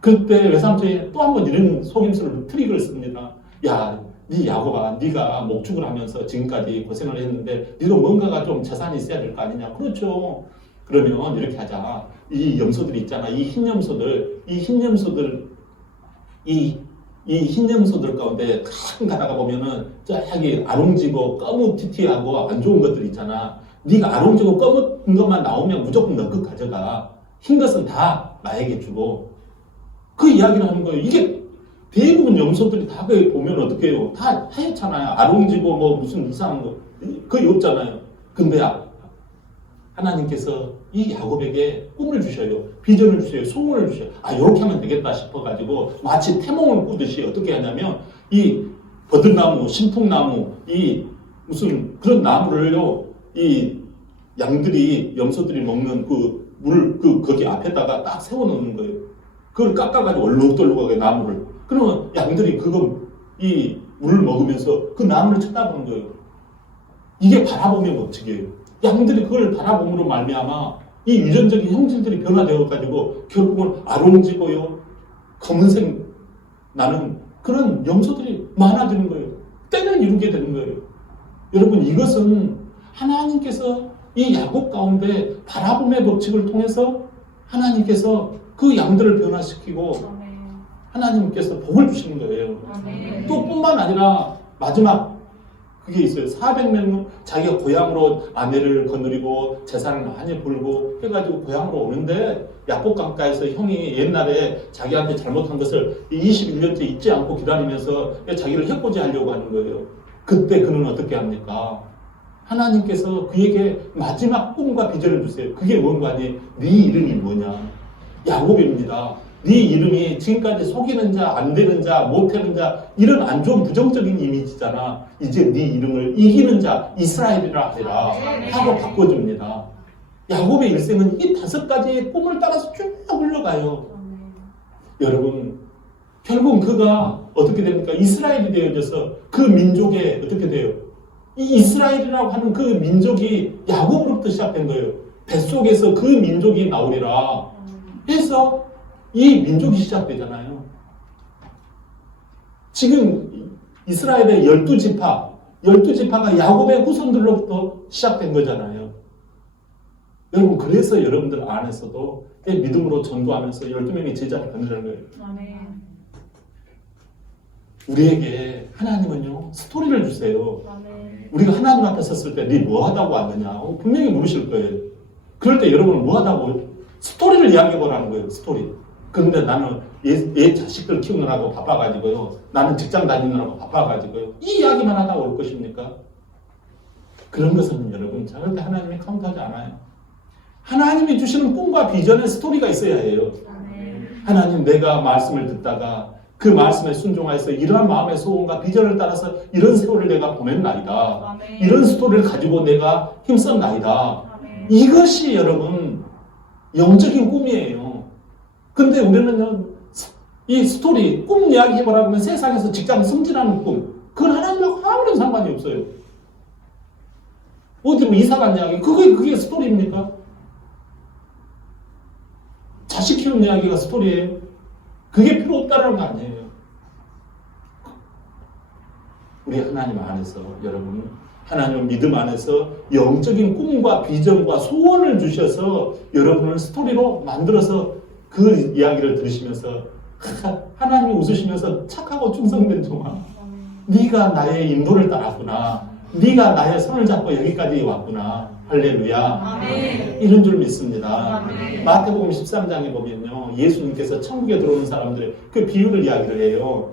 그때 외삼촌이 또 한 번 이런 속임수를 트릭을 씁니다. 야, 네 야곱아, 네가 목축을 하면서 지금까지 고생을 했는데 네도 뭔가가 좀 재산이 있어야 될 거 아니냐. 그렇죠. 그러면 이렇게 하자. 이 염소들 있잖아. 이 흰 염소들 가운데 가끔 가다가 보면은 저기 아롱지고 꺼무티티하고 안 좋은 것들 있잖아. 네가 아롱지고 검은 것만 나오면 무조건 너 것 가져가. 흰 것은 다 나에게 주고. 그 이야기를 하는 거예요. 이게 대부분 염소들이 다 보면 어떻게 해요? 다 하얗잖아요. 아롱지고 뭐 무슨 이상한 거 거의 없잖아요. 근데 하나님께서 이 야곱에게 꿈을 주셔요. 비전을 주셔요. 소원을 주셔요. 이렇게 하면 되겠다 싶어가지고 마치 태몽을 꾸듯이 어떻게 하냐면 이 버들나무, 신풍나무, 이 무슨 그런 나무를요, 이 양들이, 염소들이 먹는 거기 앞에다가 딱 세워놓는 거예요. 그걸 깎아가지고 얼룩덜룩하게 나무를. 그러면 양들이 이 물을 먹으면서 그 나무를 쳐다보는 거예요. 이게 바라보면 법칙이에요. 양들이 그걸 바라봄으로 말미암아 이 유전적인 형질들이 변화되어가지고 결국은 아롱지고요, 검은색 나는 그런 염소들이 많아지는 거예요. 때를 이루게 되는 거예요. 여러분, 이것은 하나님께서 이 야곱 가운데 바라봄의 법칙을 통해서 하나님께서 그 양들을 변화시키고 하나님께서 복을 주시는 거예요. 또 뿐만 아니라 마지막 그게 있어요. 400명 자기가 고향으로 아내를 거느리고 재산을 많이 벌고 해가지고 고향으로 오는데 야곱 강가에서 형이 옛날에 자기한테 잘못한 것을 21년째 잊지 않고 기다리면서 자기를 해코지하려고 하는 거예요. 그때 그는 어떻게 합니까? 하나님께서 그에게 마지막 꿈과 비전을 주세요. 그게 뭔가 하니 네 이름이 뭐냐? 야곱입니다. 네 이름이 지금까지 속이는 자, 안 되는 자, 못하는 자 이런 안 좋은 부정적인 이미지잖아. 이제 네 이름을 이기는 자, 이스라엘이라 하라 하고 바꿔줍니다. 야곱의 일생은 이 5가지의 꿈을 따라서 쭉 흘러가요. 여러분, 결국 그가 어떻게 됩니까? 이스라엘이 되어져서 그 민족에 어떻게 돼요? 이 이스라엘이라고 하는 그 민족이 야곱으로부터 시작된 거예요. 뱃속에서 그 민족이 나오리라 해서 이 민족이 시작되잖아요. 지금 이스라엘의 12지파가 야곱의 후손들로부터 시작된 거잖아요. 여러분, 그래서 여러분들 안에서도 믿음으로 전도하면서 12명의 제자를 건드리는 거예요. 아멘. 우리에게 하나님은요, 스토리를 주세요. 아멘. 우리가 하나님 앞에 섰을 때 네 뭐 하다고 왔느냐 분명히 물으실 거예요. 그럴 때 여러분은 뭐 하다고 스토리를 이야기해보라는 거예요. 스토리. 그런데 나는 얘 자식들 키우느라고 바빠가지고요. 나는 직장 다니느라고 바빠가지고요. 이 이야기만 하다가 올 것입니까? 그런 것은 여러분 절대 하나님이 카운트하지 않아요. 하나님이 주시는 꿈과 비전의 스토리가 있어야 해요. 아멘. 하나님, 내가 말씀을 듣다가 그 말씀에 순종하여서 이러한 마음의 소원과 비전을 따라서 이런 세월을 내가 보냈나이다. 아멘. 이런 스토리를 가지고 내가 힘썼나이다. 아멘. 이것이 여러분 영적인 꿈이에요. 근데 우리는요, 이 스토리, 꿈 이야기 해보라고 하면 세상에서 직장 승진하는 꿈, 그건 하나님하고 아무런 상관이 없어요. 어디 뭐 이사 간 이야기, 그게 스토리입니까? 자식 키우는 이야기가 스토리예요. 그게 필요 없다는 거 아니에요. 우리 하나님 안에서 여러분, 하나님 믿음 안에서 영적인 꿈과 비전과 소원을 주셔서 여러분을 스토리로 만들어서 그 이야기를 들으시면서 하나님이 웃으시면서 착하고 충성된 종아, 네가 나의 인도를 따랐구나. 네가 나의 손을 잡고 여기까지 왔구나. 할렐루야. 아멘. 이런 줄 믿습니다. 아멘. 마태복음 13장에 보면요, 예수님께서 천국에 들어오는 사람들의 그 비유를 이야기를 해요.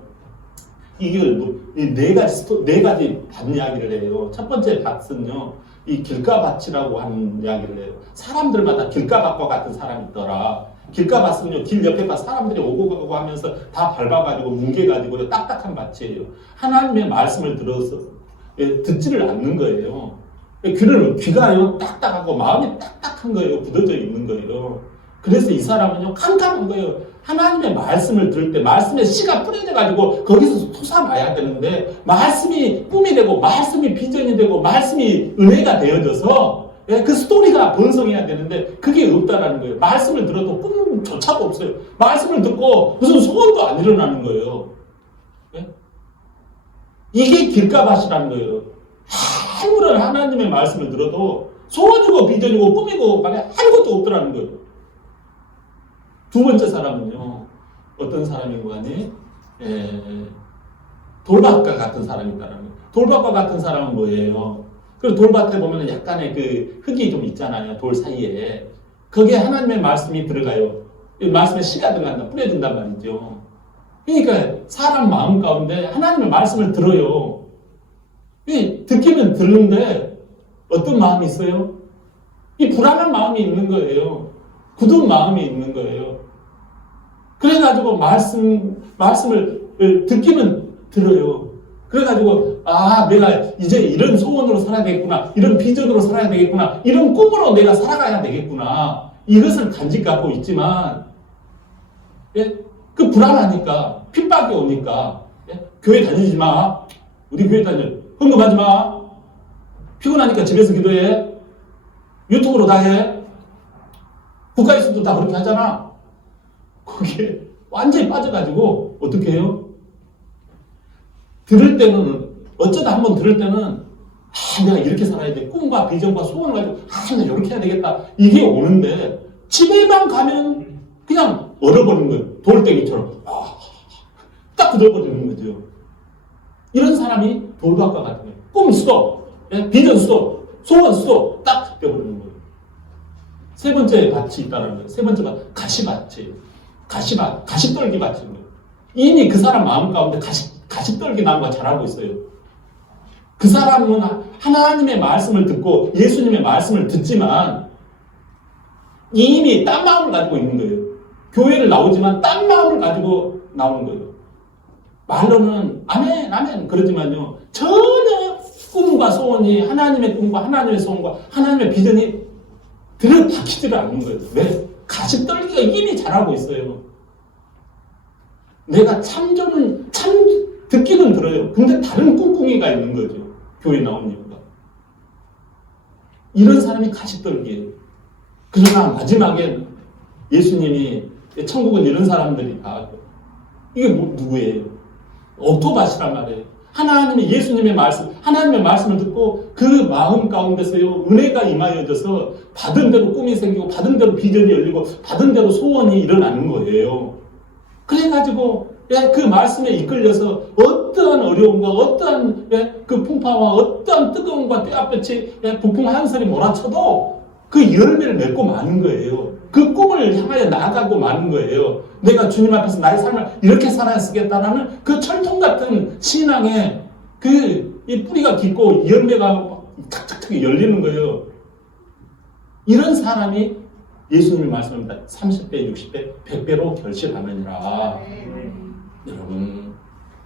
이걸 네 가지 밭 이야기를 해요. 첫 번째 밭은요, 이 길가밭이라고 하는 이야기를 해요. 사람들마다 길가밭과 같은 사람이 있더라. 길가밭은요, 길 옆에 밭 사람들이 오고 가고 하면서 다 밟아가지고 뭉개가지고 딱딱한 밭이에요. 하나님의 말씀을 들어서 듣지를 않는 거예요. 귀가요 딱딱하고 마음이 딱딱한 거예요. 굳어져 있는 거예요. 그래서 이 사람은요 캄캄한 거예요. 하나님의 말씀을 들을 때 말씀의 씨가 뿌려져 가지고 거기서 솟아나야 되는데 말씀이 꿈이 되고 말씀이 비전이 되고 말씀이 은혜가 되어져서 그 스토리가 번성해야 되는데 그게 없다라는 거예요. 말씀을 들어도 꿈조차도 없어요. 말씀을 듣고 무슨 소원도 안 일어나는 거예요. 이게 길가밭이라는 거예요. 아무런 하나님의 말씀을 들어도 소원이고 비전이고 꿈이고 간에 아무것도 없더라는 거예요. 두 번째 사람은요, 어떤 사람인 거 아니? 돌밭과 같은 사람이 있다는 거예요. 돌밭과 같은 사람은 뭐예요? 그리고 돌밭에 보면 약간의 그 흙이 좀 있잖아요. 돌 사이에. 거기에 하나님의 말씀이 들어가요. 말씀의 씨가 들어간다. 뿌려진단 말이죠. 그러니까 사람 마음 가운데 하나님의 말씀을 들어요. 듣기는 들는데 어떤 마음이 있어요? 이 불안한 마음이 있는 거예요. 굳은 마음이 있는 거예요. 그래가지고 말씀을 듣기는 들어요. 그래가지고 내가 이제 이런 소원으로 살아야 되겠구나. 이런 비전으로 살아야 되겠구나. 이런 꿈으로 내가 살아가야 되겠구나. 이것을 간직 갖고 있지만 그 불안하니까 핍박이 오니까 교회 다니지 마. 우리 교회 다녀. 헌금하지 마. 피곤하니까 집에서 기도해. 유튜브로 다 해. 국가에서도 다 그렇게 하잖아. 거기에 완전히 빠져가지고 어떻게 해요? 들을 때는 어쩌다 한번 들을 때는 내가 이렇게 살아야 돼. 꿈과 비전과 소원을 가지고 내가 이렇게 해야 되겠다. 이게 오는데 집에만 가면 그냥 얼어버리는 거예요. 돌덩이처럼 딱 굳어버리는 거죠. 이런 사람이 돌밭과 같은 거예요. 꿈 수도, 비전 수도, 소원 수도 딱 되어버리는 거예요. 세 번째 밭이 있다는 거예요. 세 번째가 가시밭이에요. 가시떨기 밭인 거예요. 이미 그 사람 마음 가운데 가시떨기 나무가 자라고 있어요. 그 사람은 하나님의 말씀을 듣고 예수님의 말씀을 듣지만 이미 딴 마음을 가지고 있는 거예요. 교회를 나오지만 딴 마음을 가지고 나오는 거예요. 말로는 아멘 아멘 그러지만요 전혀 꿈과 소원이 하나님의 꿈과 하나님의 소원과 하나님의 비전이 들어박히지를 않는 거예요. 왜? 가시떨기가 이미 자라고 있어요. 내가 참 듣기는 들어요. 근데 다른 꿍꿍이가 있는 거죠. 교회 나온 이유가. 이런 사람이 가시떨기예요. 그러나 마지막엔 예수님이 천국은 이런 사람들이 다 이게 누구예요? 옥토밭이란 말이에요. 하나님의 예수님의 말씀, 하나님의 말씀을 듣고 그 마음 가운데서요 은혜가 임하여져서 받은 대로 꿈이 생기고 받은 대로 비전이 열리고 받은 대로 소원이 일어나는 거예요. 그래가지고 그 말씀에 이끌려서 어떠한 어려움과 어떠한 그 풍파와 어떠한 뜨거움과 떼앞볕이 북풍 한설이 몰아쳐도 그 열매를 맺고 마는 거예요. 그 꿈을 향하여 나아가고 마는 거예요. 내가 주님 앞에서 나의 삶을 이렇게 살아야 쓰겠다라는 그 철통 같은 신앙의 이 뿌리가 깊고 열매가 탁탁탁 열리는 거예요. 이런 사람이 예수님이 말씀합니다. 30배, 60배, 100배로 결실하느니라. 여러분,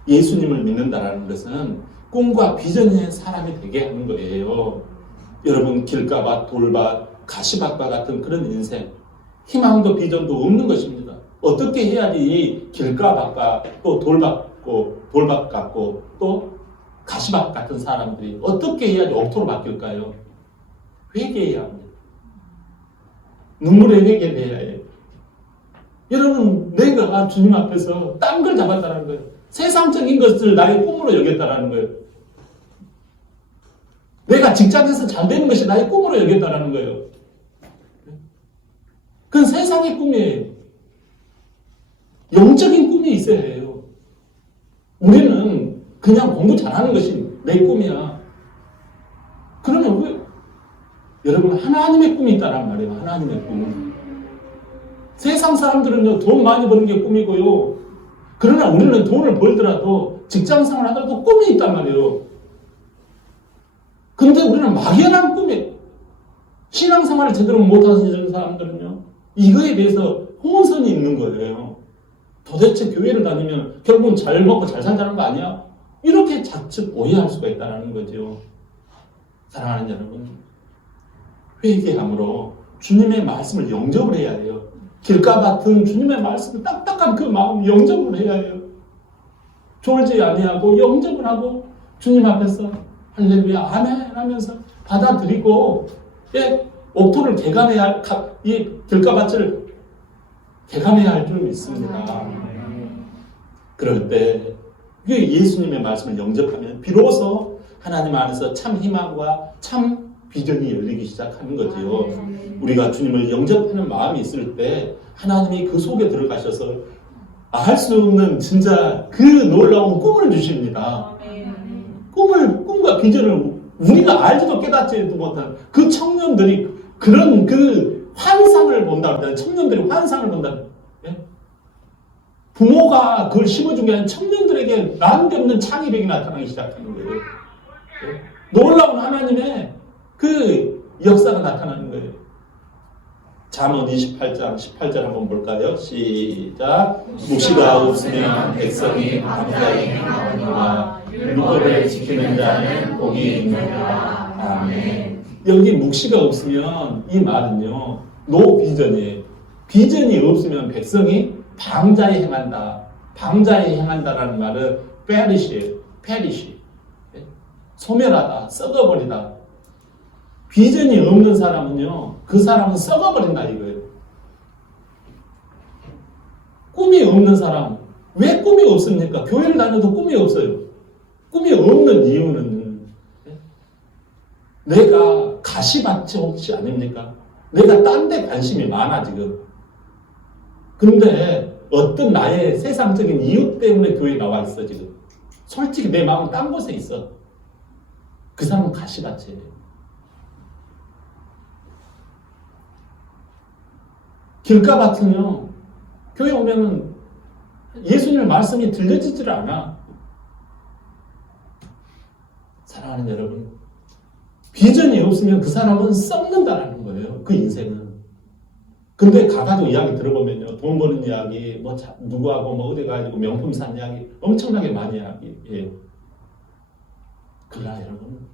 예수님을 믿는다라는 것은 꿈과 비전의 사람이 되게 하는 거예요. 여러분, 길가밭, 돌밭, 가시밭과 같은 그런 인생, 희망도 비전도 없는 것입니다. 어떻게 해야지 길가밭과 또 돌밭 같고 또 가시밭 같은 사람들이 어떻게 해야지 옥토로 바뀔까요? 회개해야 합니다. 눈물의 회개를 해야 해요. 여러분, 내가 주님 앞에서 딴 걸 잡았다는 거예요. 세상적인 것을 나의 꿈으로 여겼다는 거예요. 내가 직장에서 잘 되는 것이 나의 꿈으로 여겼다는 거예요. 그건 세상의 꿈이에요. 영적인 꿈이 있어야 해요. 우리는 그냥 공부 잘하는 것이 내 꿈이야. 그러면 왜? 여러분, 하나님의 꿈이 있다란 말이에요. 하나님의 꿈. 세상 사람들은요, 돈 많이 버는 게 꿈이고요. 그러나 우리는 돈을 벌더라도 직장생활 하더라도 꿈이 있단 말이에요. 근데 우리는 막연한 꿈이에요. 신앙생활을 제대로 못하는 사람들은요, 이거에 대해서 혼선이 있는 거예요. 도대체 교회를 다니면 결국은 잘 먹고 잘 산다는 거 아니야? 이렇게 자칫 오해할 수가 있다는 거죠. 사랑하는 여러분, 회개함으로 주님의 말씀을 영접을 해야 해요. 길가 같은 주님의 말씀을 딱딱한 그 마음 영접을 해야 해요. 졸지 아니하고 영접을 하고 주님 앞에서 할렐루야 아멘 하면서 받아들이고, 옥토를 개간해야 할, 이 길가밭을 개간해야 할 줄 믿습니다. 그럴 때 예수님의 말씀을 영접하면 비로소 하나님 안에서 참 희망과 참 비전이 열리기 시작하는 거지요. 우리가 주님을 영접하는 마음이 있을 때 하나님이 그 속에 들어가셔서 알 수 없는 진짜 그 놀라운 꿈을 주십니다. 꿈과 비전을 우리가 알지도 깨닫지도 못한 그 청년들이 그런 그 환상을 본다. 청년들이 환상을 본다. 부모가 그걸 심어준 게 아니라 청년들에게 난데없는 창의력이 나타나기 시작하는 거예요. 놀라운 하나님의 그 역사가 나타나는 거예요. 잠언 28장 18절 한번 볼까요? 시작. 묵시가 없으면 백성이 밤자에 행하거니와 율법을 지키는 자는 복이 있느니라. 아멘. 여기 묵시가 없으면 이 말은요, 노 비전이에요. 비전이 없으면 백성이 방자에 행한다. 방자에 행한다라는 말은 perish예요. perish. 소멸하다, 썩어버리다. 비전이 없는 사람은요, 그 사람은 썩어버린다 이거예요. 꿈이 없는 사람, 왜 꿈이 없습니까? 교회를 다녀도 꿈이 없어요. 꿈이 없는 이유는 내가 가시밭이 혹시 아닙니까? 내가 딴 데 관심이 많아 지금. 근데 어떤 나의 세상적인 이유 때문에 교회에 나와 있어 지금. 솔직히 내 마음은 딴 곳에 있어. 그 사람은 가시밭이에요. 길가밭은요, 교회 오면은 예수님의 말씀이 들려지질 않아. 사랑하는 여러분, 비전이 없으면 그 사람은 썩는다라는 거예요. 그 인생은. 근데 가가지고 이야기 들어보면요, 돈 버는 이야기, 뭐 누구하고 뭐 어디 가지고 명품 산 이야기 엄청나게 많이 이야기해요. 그러나 여러분,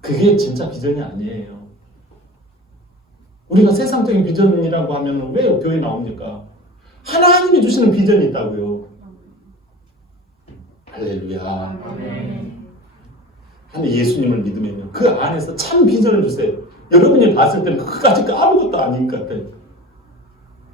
그게 진짜 비전이 아니에요. 우리가 세상적인 비전이라고 하면 왜 교회에 나옵니까? 하나님이 주시는 비전이 있다고요. 할렐루야. 하나님 예수님을 믿으면요, 그 안에서 참 비전을 주세요. 여러분이 봤을 때는 그까짓 거 아무것도 아닌 것 같아요.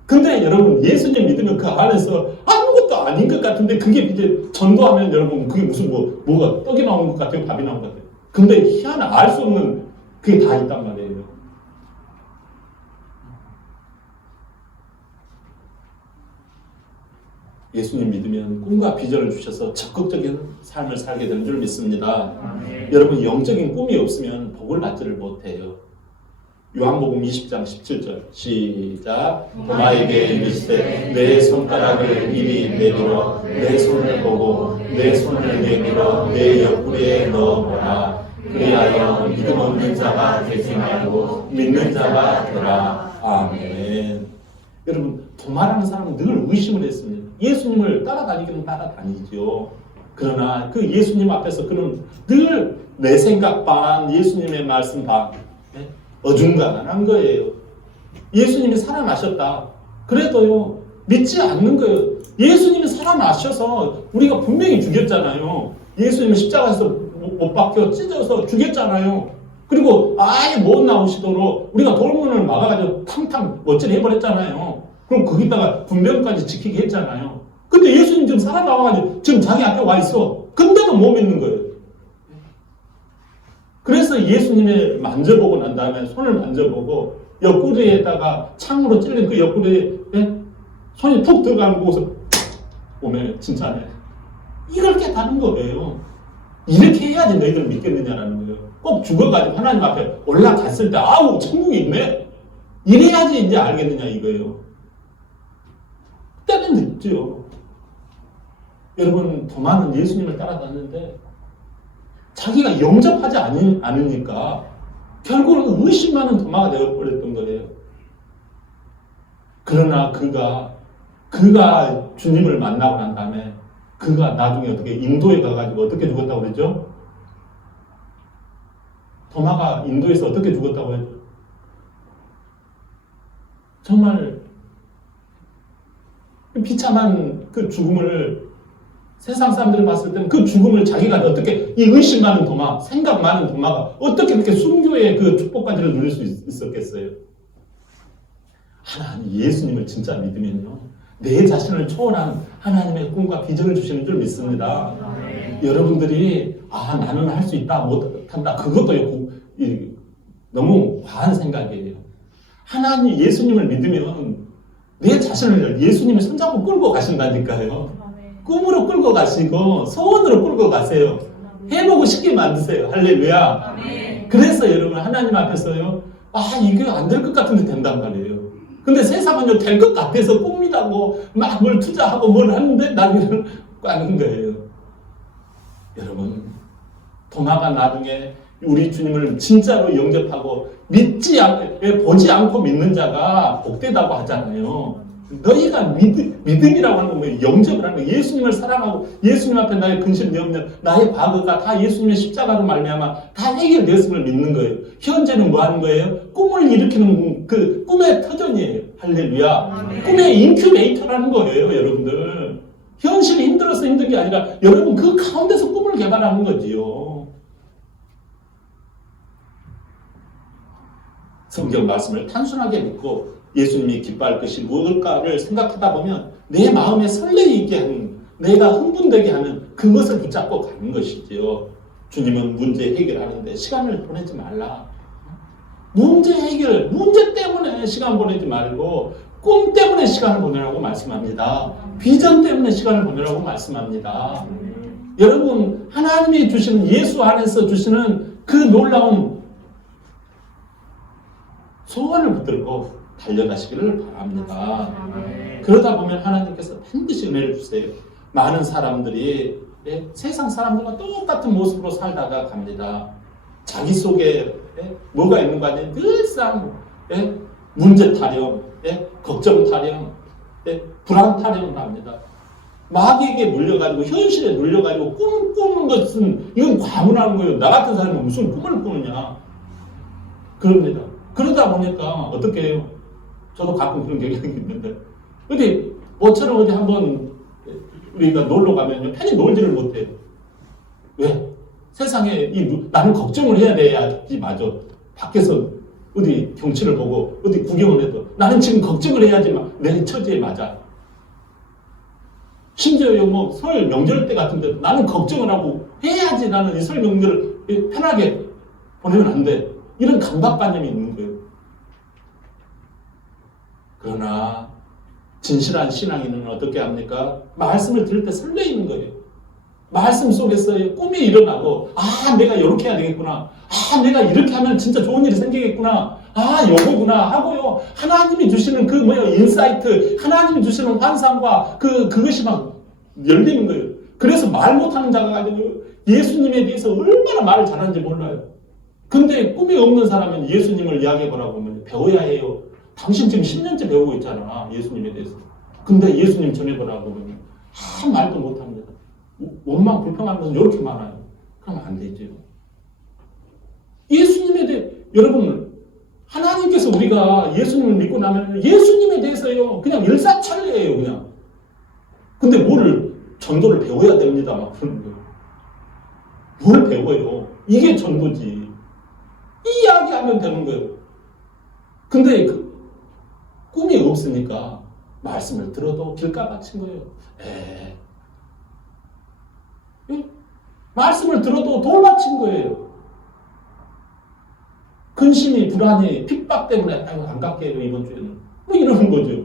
근데 여러분 예수님 믿으면 그 안에서 아무것도 아닌 것 같은데 그게 이제 전도하면 여러분 그게 무슨 뭐가 떡이 나오는 것 같아요, 밥이 나오는 것 같아요. 근데 희한한 알 수 없는 그게 다 있단 말이에요. 예수님 믿으면 꿈과 비전을 주셔서 적극적인 삶을 살게 되는 줄 믿습니다. 여러분 영적인 꿈이 없으면 복을 받지를 못해요. 요한복음 20장 17절 시작. 도마에게 이르시되 내 손가락을 이리 내밀어 내 손을 보고 내 손을 내밀어 내 옆구리에 넣어보라. 그리하여 믿음 없는 자가 되지 말고 믿는 자가 되라. 아멘. 여러분 도마라는 사람은 늘 의심을 했습니다. 예수님을 따라다니기는 따라다니죠. 그러나 그 예수님 앞에서 그는 늘 내 생각 반, 예수님의 말씀 반, 어중간한 거예요. 예수님이 살아나셨다. 그래도요, 믿지 않는 거예요. 예수님이 살아나셔서 우리가 분명히 죽였잖아요. 예수님은 십자가에서 못 박혀 찢어서 죽였잖아요. 그리고 아예 못 나오시도록 우리가 돌문을 막아가지고 탕탕 어찌를 해버렸잖아요. 그럼 거기다가 분명까지 지키게 했잖아요. 근데 예수님 지금 살아나와가지고 지금 자기 앞에 와 있어. 근데도 못 믿는 거예요. 그래서 예수님을 만져보고 난 다음에 손을 만져보고 옆구리에다가 창으로 찔린 그 옆구리에 손이 푹 들어가는 곳에서 오면 진짜네. 이걸 깨닫는 거예요. 이렇게 해야지 너희들 믿겠느냐라는 거예요. 꼭 죽어가지고 하나님 앞에 올라갔을 때 아우 천국이 있네. 이래야지 이제 알겠느냐 이거예요. 그때는 늦죠. 여러분 도마는 예수님을 따라다녔는데 자기가 영접하지 않으니까 결국은 의심하는 도마가 되어버렸던 거예요. 그러나 그가 주님을 만나고 난 다음에 그가 나중에 어떻게 인도에 가가지고 어떻게 죽었다고 그랬죠? 도마가 인도에서 어떻게 죽었다고 해요? 정말 비참한 그 죽음을 세상 사람들이 봤을 때는 그 죽음을 자기가 어떻게 이 의심 많은 도마, 생각 많은 도마가 어떻게 그렇게 순교의 그 축복까지를 누릴 수 있었겠어요? 하나님 예수님을 진짜 믿으면요, 내 자신을 초월한 하나님의 꿈과 비전을 주시는 줄 믿습니다. 여러분들이 나는 할 수 있다 못한다 그것도 너무 과한 생각이에요. 하나님 예수님을 믿으면 내 자신을 예수님이 손잡고 끌고 가신다니까요. 꿈으로 끌고 가시고 소원으로 끌고 가세요. 해보고 싶게 만드세요. 할렐루야. 그래서 여러분 하나님 앞에서요, 이게 안 될 것 같은데 된단 말이에요. 근데 세상은요, 될 것 같아서 꿈이라고 막 뭘 투자하고 뭘 하는데 나는 까는 거예요. 여러분, 도마가 나중에 우리 주님을 진짜로 영접하고 보지 않고 믿는 자가 복되다고 하잖아요. 너희가 믿음이라고 하는 건 뭐예요? 영접을 하는 거예요. 예수님을 사랑하고 예수님 앞에 나의 근심, 염려, 나의 과거가 다 예수님의 십자가로 말미암아 다 해결되었음을 믿는 거예요. 현재는 뭐 하는 거예요? 꿈을 일으키는 그 꿈의 터전이에요. 할렐루야. 꿈의 인큐베이터라는 거예요, 여러분들. 현실이 힘들어서 힘든 게 아니라 여러분 그 가운데서 꿈을 개발하는 거지요. 성경 말씀을 단순하게 믿고 예수님이 기뻐할 것이 무엇일까를 생각하다 보면 내 마음에 설레이게 하는, 내가 흥분되게 하는 그것을 붙잡고 가는 것이지요. 주님은 문제 해결하는데 시간을 보내지 말라. 문제 때문에 시간 보내지 말고 꿈 때문에 시간을 보내라고 말씀합니다. 비전 때문에 시간을 보내라고 말씀합니다. 여러분, 하나님이 주시는, 예수 안에서 주시는 그 놀라운 소원을 붙들고 달려가시기를 바랍니다. 그러다 보면 하나님께서 반드시 은혜를 주세요. 많은 사람들이 세상 사람들과 똑같은 모습으로 살다가 갑니다. 자기 속에 뭐가 있는 거 아니에요? 늘상 문제 타령, 걱정 타령, 불안 타령을 합니다. 마귀에게 물려가지고 현실에 물려가지고 꿈 꾸는 것은 이건 과문하는 거예요. 나 같은 사람은 무슨 꿈을 꾸느냐 그럽니다. 그러다 보니까 어떻게 해요? 저도 가끔 그런 경향이 있는데 모처럼 어디 한번 우리가 놀러 가면요, 편히 놀지를 못해요. 왜? 세상에 나는 걱정을 해야 돼야지. 맞아. 밖에서 어디 경치를 보고 어디 구경을 해도 나는 지금 걱정을 해야지만 내 처지에 맞아. 심지어 뭐 설 명절 때 같은데 나는 걱정을 하고 해야지 나는 이 설 명절을 편하게 보내면 안 돼. 이런 강박관념이 있는 거예요. 그러나 진실한 신앙인은 어떻게 합니까? 말씀을 들을 때 설레이는 거예요. 말씀 속에서 꿈이 일어나고 내가 이렇게 해야 되겠구나. 내가 이렇게 하면 진짜 좋은 일이 생기겠구나. 요거구나 하고요. 하나님이 주시는 그 인사이트, 하나님이 주시는 환상과 그것이 막 열리는 거예요. 그래서 말 못하는 자가 가지고 예수님에 대해서 얼마나 말을 잘하는지 몰라요. 근데 꿈이 없는 사람은 예수님을 이야기해보라고 하면 배워야 해요. 당신 지금 10년째 배우고 있잖아, 예수님에 대해서. 근데 예수님 전해보라고 하면 한 말도 못합니다. 원망 불평하는 것은 이렇게 많아요. 그러면 안 되죠. 예수님에 대해, 여러분, 하나님께서 우리가 예수님을 믿고 나면 예수님에 대해서요, 그냥 일사천리예요, 그냥. 근데 뭘 전도를 배워야 됩니다, 막 그러는 거예요. 뭘 배워요? 이게 전도지. 이야기하면 되는 거예요. 근데 꿈이 없으니까 말씀을 들어도 길가 바친 거예요. 말씀을 들어도 돌 바친 거예요. 근심이, 불안이, 핍박 때문에 안 갈게요, 이번 주에는. 뭐 이러는 거죠.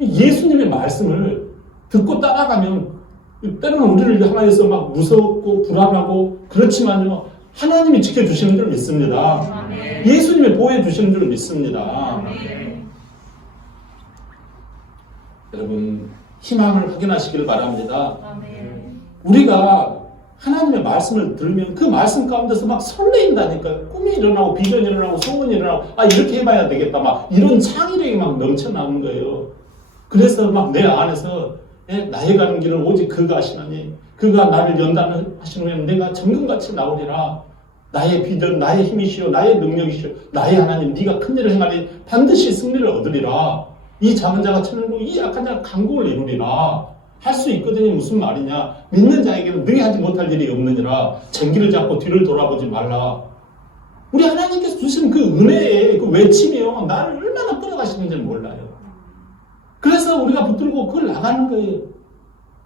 예수님의 말씀을 듣고 따라가면 때로는 우리를 향하여서 막 무섭고 불안하고 그렇지만요, 하나님이 지켜주시는 줄 믿습니다. 아멘. 예수님이 보호해주시는 줄 믿습니다. 아멘. 여러분, 희망을 확인하시기를 바랍니다. 아멘. 우리가 하나님의 말씀을 들으면 그 말씀 가운데서 막 설레인다니까요. 꿈이 일어나고 비전이 일어나고 소원이 일어나고 이렇게 해봐야 되겠다. 막 이런 창의력이 막 넘쳐나는 거예요. 그래서 막 내 안에서 나의 가는 길을 오직 그가 하시나니 그가 나를 연단하시는 내가 정금같이 나오리라. 나의 비전, 나의 힘이시오, 나의 능력이시오, 나의 하나님, 네가 큰 일을 행하니 반드시 승리를 얻으리라. 이 작은 자가 천을 이 약한 자가 강국을 이루리라. 할 수 있거든요. 무슨 말이냐. 믿는 자에게는 능히 하지 못할 일이 없느니라. 쟁기를 잡고 뒤를 돌아보지 말라. 우리 하나님께서 주신 그 은혜의 그 외침이요, 나를 얼마나 끌어가시는지 몰라요. 그래서 우리가 붙들고 그걸 나가는 거예요.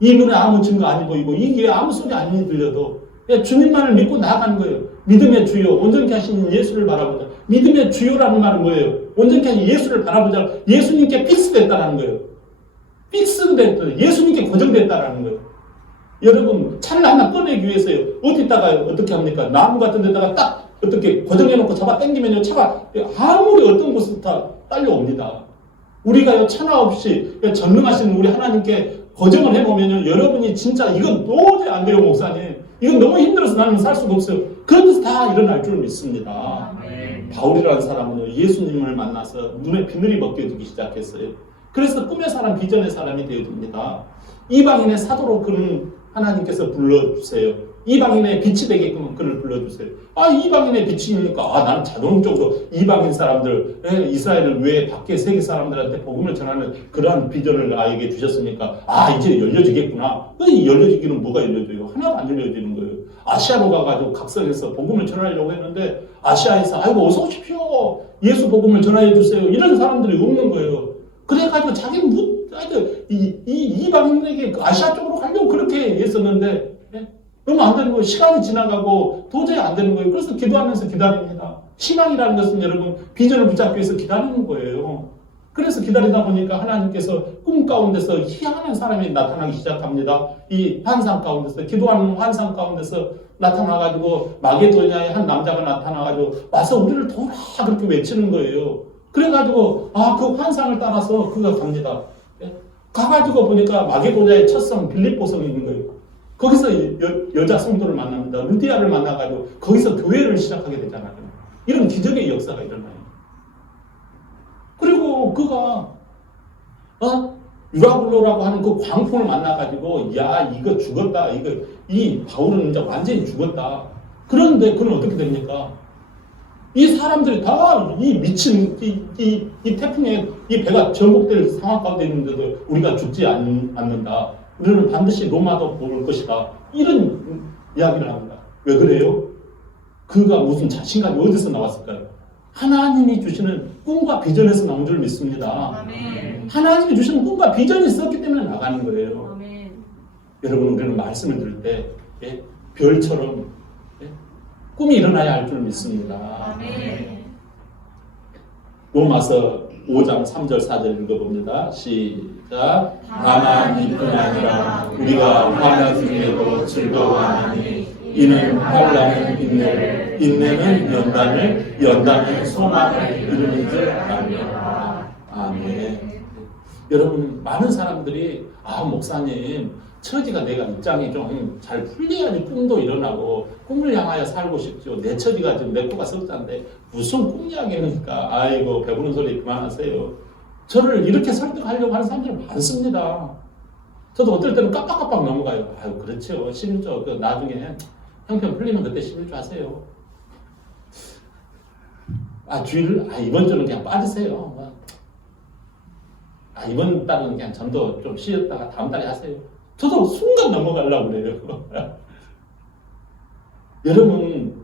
이 눈에 아무 증거 안 보이고 이 귀에 아무 소리 안 들려도 주님만을 믿고 나아가는 거예요. 믿음의 주요, 온전케 하시는 예수를 바라보자. 믿음의 주요라는 말은 뭐예요? 온전케 하신 예수를 바라보자. 예수님께 픽스됐다는 거예요. 픽스됐다. 예수님께 고정됐다는 거예요. 여러분, 차를 하나 꺼내기 위해서요, 어디다가 어떻게 합니까? 나무 같은 데다가 딱 어떻게 고정해놓고 잡아 당기면요, 차가 아무리 어떤 곳에서 다 딸려옵니다. 우리가요, 차나 없이 전능하신 우리 하나님께 고정을 해보면요, 여러분이 진짜 이건 도저히 안 돼요, 목사님. 이건 너무 힘들어서 나는 살 수가 없어요. 그런데서 다 일어날 줄 믿습니다. 바울이라는 사람은요, 예수님을 만나서 눈에 비늘이 벗겨지기 시작했어요. 그래서 꿈의 사람, 비전의 사람이 되어집니다. 이방인의 사도로 그는 하나님께서 불러주세요. 이방인의 빛이 되게끔 그를 불러주세요. 이방인의 빛이니까 나는 자동적으로 이방인 사람들, 이스라엘을 외에 밖에 세계 사람들한테 복음을 전하는 그러한 비전을 나에게 주셨으니까 이제 열려지겠구나. 이 열려지기는 뭐가 열려져요? 하나도 안 열려지는 거예요. 아시아로 가가지고 각성해서 복음을 전하려고 했는데 아시아에서 어서 오십시오, 예수 복음을 전하여 주세요, 이런 사람들이 없는 거예요. 그래가지고 자기는 이방인에게 아시아 쪽으로 가려고 그렇게 했었는데 너무 안 되는 거예요. 시간이 지나가고 도저히 안 되는 거예요. 그래서 기도하면서 기다립니다. 신앙이라는 것은 여러분 비전을 붙잡기 위해서 기다리는 거예요. 그래서 기다리다 보니까 하나님께서 꿈 가운데서 희한한 사람이 나타나기 시작합니다. 이 환상 가운데서, 기도하는 환상 가운데서 나타나가지고 마게도냐의 한 남자가 나타나가지고 와서 우리를 도우라 그렇게 외치는 거예요. 그래가지고 그 환상을 따라서 그가 갑니다. 가가지고 보니까 마게도냐의 첫 성 빌립보성이 있는 거예요. 거기서 여자 성도를 만납니다. 루디아를 만나가지고 거기서 교회를 시작하게 되잖아요. 이런 기적의 역사가 일어나요. 그리고 그가 유라굴로라고 하는 그 광풍을 만나가지고 이거 죽었다. 이 바울은 이제 완전히 죽었다. 그런데 그는 어떻게 됩니까? 이 사람들이 다 이 미친 이 태풍에 이 배가 전복될 상황 가운데 있는데도 우리가 죽지 않는다. 우리는 반드시 로마도 볼 것이다. 이런 이야기를 합니다. 왜 그래요? 그가 무슨 자신감이 어디서 나왔을까요? 하나님이 주시는 꿈과 비전에서 나온 줄 믿습니다. 아멘. 하나님이 주시는 꿈과 비전이 있었기 때문에 나가는 거예요. 아멘. 여러분, 우리는 말씀을 들을 때 별처럼 꿈이 일어나야 할 줄 믿습니다. 아멘. 로마서 5장 3절 4절 읽어봅니다. 시작. 다만 이뿐 아니라 우리가 환난 중에도 즐거워하니 이는 환난은 인내를, 인내는 연단을, 연단은 소망을 이루는 줄 압니다. 아멘. 여러분, 많은 사람들이 목사님, 처지가 내가 입장이 좀 잘 풀려야지 꿈도 일어나고 꿈을 향하여 살고 싶죠. 내 처지가 지금 내 코가 석자인데 무슨 꿈 이야기입니까? 아이고, 배부른 소리 그만하세요. 저를 이렇게 설득하려고 하는 사람들이 많습니다. 저도 어떨 때는 깜빡깜빡 넘어가요. 그렇죠. 11조 나중에 형편 풀리면 그때 11조 하세요. 주일 이번 주는 그냥 빠지세요. 이번 달은 그냥 전도 좀 쉬었다가 다음 달에 하세요. 저도 순간 넘어가려고 그래요. 여러분,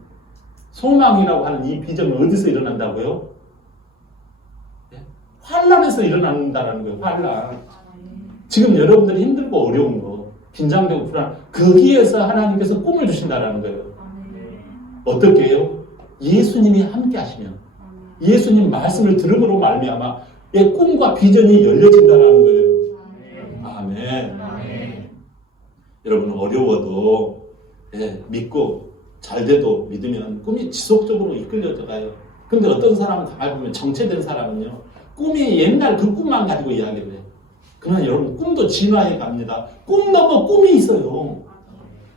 소망이라고 하는 이 비전은 어디서 일어난다고요? 환난에서 일어난다는 거예요. 환난. 지금 여러분들이 힘들고 어려운 거, 긴장되고 불안, 거기에서 하나님께서 꿈을 주신다는 거예요. 어떻게 해요? 예수님이 함께 하시면, 예수님 말씀을 들음으로 말미암아 꿈과 비전이 열려진다는 거예요. 아멘. 여러분, 어려워도 믿고 잘 돼도 믿으면 꿈이 지속적으로 이끌려져 가요. 근데 어떤 사람은 가만히 보면 정체된 사람은요, 꿈이 옛날 그 꿈만 가지고 이야기를 해요. 그러나 여러분, 꿈도 진화해 갑니다. 꿈 넘어 꿈이 있어요.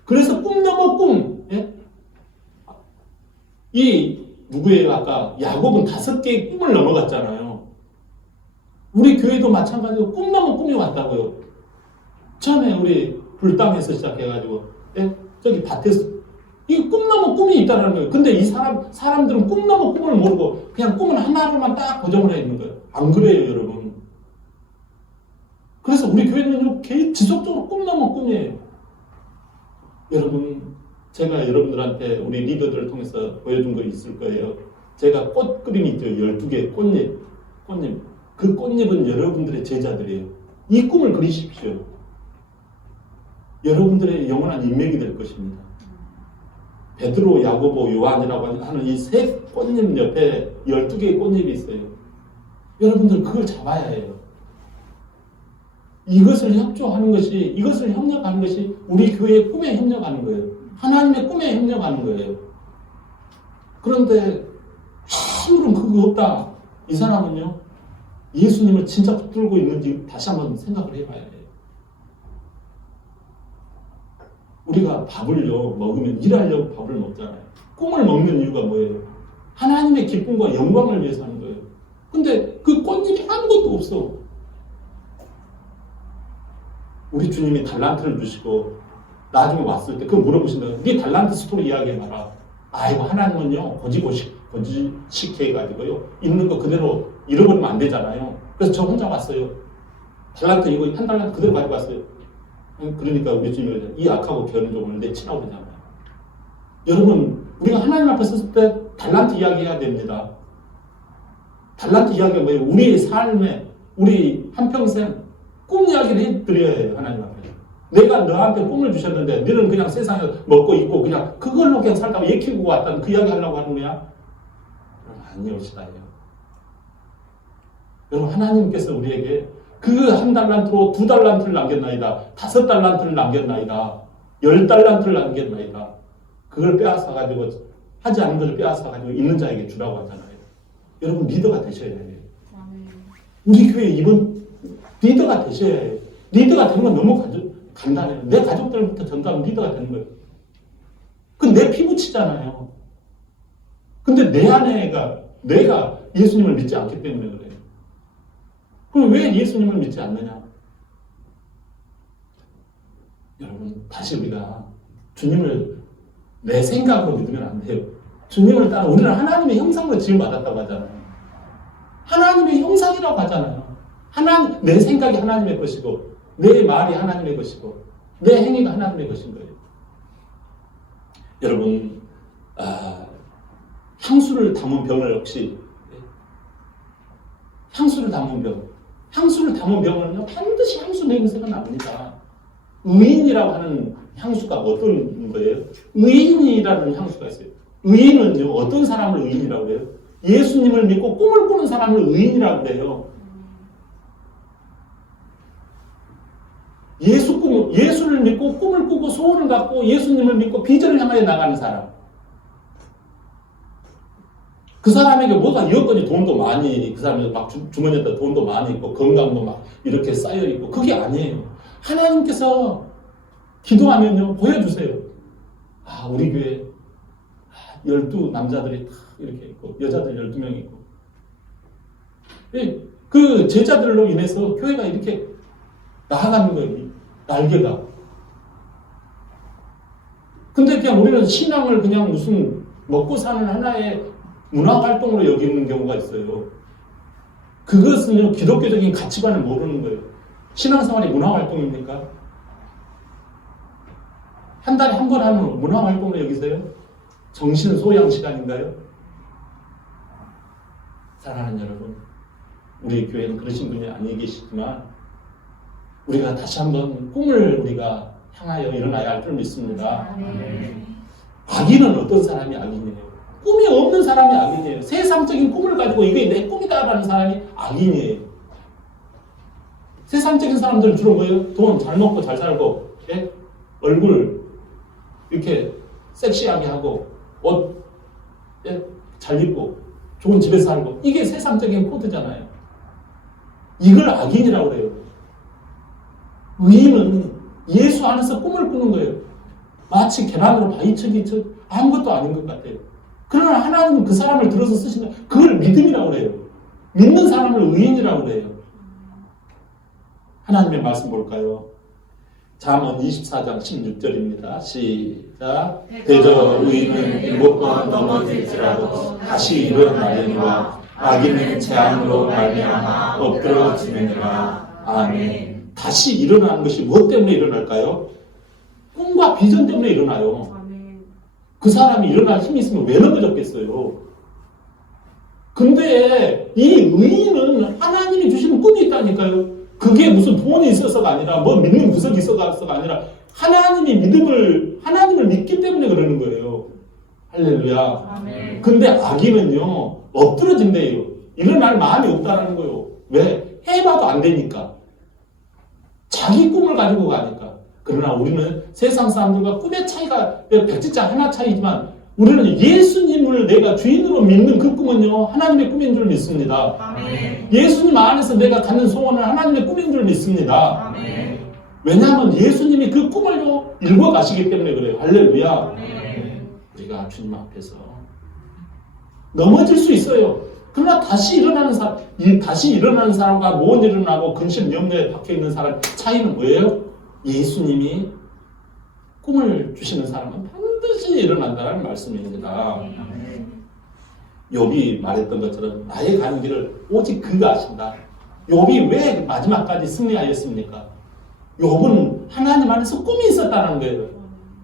그래서 꿈 넘어 꿈. 누구예요? 아까 야곱은 5개의 꿈을 넘어갔잖아요. 우리 교회도 마찬가지로 꿈 넘어 꿈이 왔다고요. 처음에 우리 불당에서 시작해가지고 저기 밭에서 이 꿈 넘어 꿈이 있다는 거예요. 근데 이 사람들은 꿈 넘어 꿈을 모르고 그냥 꿈은 하나로만 딱 고정을 해 있는 거예요. 안 그래요, 여러분? 그래서 우리 교회는 지속적으로 꿈 넘어 꿈이에요. 여러분, 제가 여러분들한테 우리 리더들을 통해서 보여준 거 있을 거예요. 제가 꽃 그림 있죠. 12개의 꽃잎. 그 꽃잎은 여러분들의 제자들이에요. 이 꿈을 그리십시오. 여러분들의 영원한 인맥이 될 것입니다. 베드로, 야고보, 요한이라고 하는 이 세 꽃잎 옆에 12개의 꽃잎이 있어요. 여러분들 그걸 잡아야 해요. 이것을 협조하는 것이, 이것을 협력하는 것이 우리 교회의 꿈에 협력하는 거예요. 하나님의 꿈에 협력하는 거예요. 그런데 아무런 그거 없다. 이 사람은요, 예수님을 진짜 붙들고 있는지 다시 한번 생각을 해봐야 해요. 우리가 밥을요, 먹으면 일하려고 밥을 먹잖아요. 꿈을 먹는 이유가 뭐예요? 하나님의 기쁨과 영광을 위해서 하는 거예요. 근데 그 꽃잎이 아무것도 없어. 우리 주님이 달란트를 주시고 나중에 왔을 때 그거 물어보신다. 네 달란트 스토리 이야기해봐라. 아이고, 하나님은요, 거짓식 해가지고요, 있는 거 그대로 잃어버리면 안 되잖아요. 그래서 저 혼자 왔어요. 달란트 이거 한 달란트 그대로 가지고 왔어요. 그러니까 우리 주님이 이 악하고 게으른 종을 내치라고 그러잖아요. 여러분, 우리가 하나님 앞에 섰을 때 달란트 이야기해야 됩니다. 달란트 이야기가 뭐예요? 우리의 삶에, 우리 한평생 꿈 이야기를 해드려야 해요, 하나님 앞에. 내가 너한테 꿈을 주셨는데 너는 그냥 세상에 먹고 있고 그냥 그걸로 그냥 살다가 얘 키우고 왔다는 그 이야기 하려고 하는 거야? 그럼 아니오시다요. 여러분, 하나님께서 우리에게 그 1달란트로 2달란트를 남겼나이다, 5달란트를 남겼나이다, 10달란트를 남겼나이다. 그걸 빼앗아가지고, 하지 않은 것을 빼앗아가지고 있는 자에게 주라고 하잖아요. 여러분, 리더가 되셔야 해요. 우리 교회 이번 리더가 되셔야 해요. 리더가 되는 건 너무 간단해요. 내 가족들부터 전가하면 리더가 되는 거예요. 그건 내 피부치잖아요. 근데 내 아내가, 내가 예수님을 믿지 않기 때문에 그래요. 그럼 왜 예수님을 믿지 않느냐? 여러분, 다시 우리가 주님을 내 생각으로 믿으면 안 돼요. 주님을 따라 우리는 하나님의 형상으로 지음받았다고 하잖아요. 하나님의 형상이라고 하잖아요. 내 생각이 하나님의 것이고, 내 말이 하나님의 것이고, 내 행위가 하나님의 것인 거예요. 여러분, 향수를 담은 병을 혹시, 향수를 담은 병은요, 반드시 향수 냄새가 납니다. 의인이라고 하는 향수가 어떤 거예요? 의인이라는 향수가 있어요. 의인은요, 어떤 사람을 의인이라고 해요? 예수님을 믿고 꿈을 꾸는 사람을 의인이라고 해요. 예수를 믿고 꿈을 꾸고 소원을 갖고 예수님을 믿고 비전을 향하여 나가는 사람. 그 사람에게 뭐가 여건이 돈도 많이, 그 사람이 막 주머니에다 돈도 많이 있고 건강도 막 이렇게 쌓여 있고, 그게 아니에요. 하나님께서 기도하면요, 보여주세요. 우리 교회 12 남자들이 다 이렇게 있고 여자들 12명 있고, 그 제자들로 인해서 교회가 이렇게 나아가는 거예요. 날개가. 근데 그냥 우리는 신앙을 그냥 무슨 먹고 사는 하나의 문화활동으로 여기는 경우가 있어요. 그것은요, 기독교적인 가치관을 모르는 거예요. 신앙생활이 문화활동입니까? 한 달에 한 번 하는 문화활동으로 여기세요? 정신소양 시간인가요? 사랑하는 여러분, 우리 교회는 그러신 분이 아니 계시지만 우리가 다시 한번 꿈을 우리가 향하여 일어나야 할 줄 믿습니다. 악인은 어떤 사람이 악인이에요? 꿈이 없는 사람이 악인이에요. 세상적인 꿈을 가지고 이게 내 꿈이다라는 사람이 악인이에요. 세상적인 사람들은 주로 뭐예요? 돈 잘 먹고 잘 살고, 예? 얼굴 이렇게 섹시하게 하고, 옷 잘 입고, 좋은 집에 살고, 이게 세상적인 코드잖아요. 이걸 악인이라고 그래요. 의인은 예수 안에서 꿈을 꾸는 거예요. 마치 계란으로 바위치기 아무것도 아닌 것 같아요. 그러나 하나님은 그 사람을 들어서 쓰신다. 그걸 믿음이라고 그래요. 믿는 사람을 의인이라고 그래요. 하나님의 말씀 볼까요? 잠언 24장 16절입니다. 시작. 대저 의인은 7번 넘어질지라도 다시 일어나려니와 악인은 재앙으로 말미암아 엎드러지느니라. 아멘. 다시 일어나는 것이 무엇 때문에 일어날까요? 꿈과 비전 때문에 일어나요. 그 사람이 일어날 힘이 있으면 왜 넘어졌겠어요? 근데 이 의인은 하나님이 주시는 꿈이 있다니까요. 그게 무슨 돈이 있어서가 아니라 뭐 믿는 구석이 있어서가 아니라 하나님을 믿기 때문에 그러는 거예요. 할렐루야. 아멘. 근데 악인은요 엎드러진대요. 일어날 마음이 없다라는 거예요. 왜? 해봐도 안 되니까. 자기 꿈을 가지고 가니까. 그러나 우리는 세상 사람들과 꿈의 차이가 백지장 하나 차이지만 우리는 예수님을 내가 주인으로 믿는 그 꿈은요 하나님의 꿈인 줄 믿습니다. 아멘. 예수님 안에서 내가 갖는 소원은 하나님의 꿈인 줄 믿습니다. 아멘. 왜냐하면 예수님이 그 꿈을요 읽어 가시기 때문에 그래요. 할렐루야. 아멘. 우리가 주님 앞에서 넘어질 수 있어요. 그러나 다시 일어나는 사람과 못 일어나고 근심 염려에 박혀 있는 사람 차이는 뭐예요? 예수님이 꿈을 주시는 사람은 반드시 일어난다는 말씀입니다. 욥이 말했던 것처럼 나의 가는 길을 오직 그가 아신다. 욥이 왜 마지막까지 승리하였습니까? 욥은 하나님 안에서 꿈이 있었다는 거예요.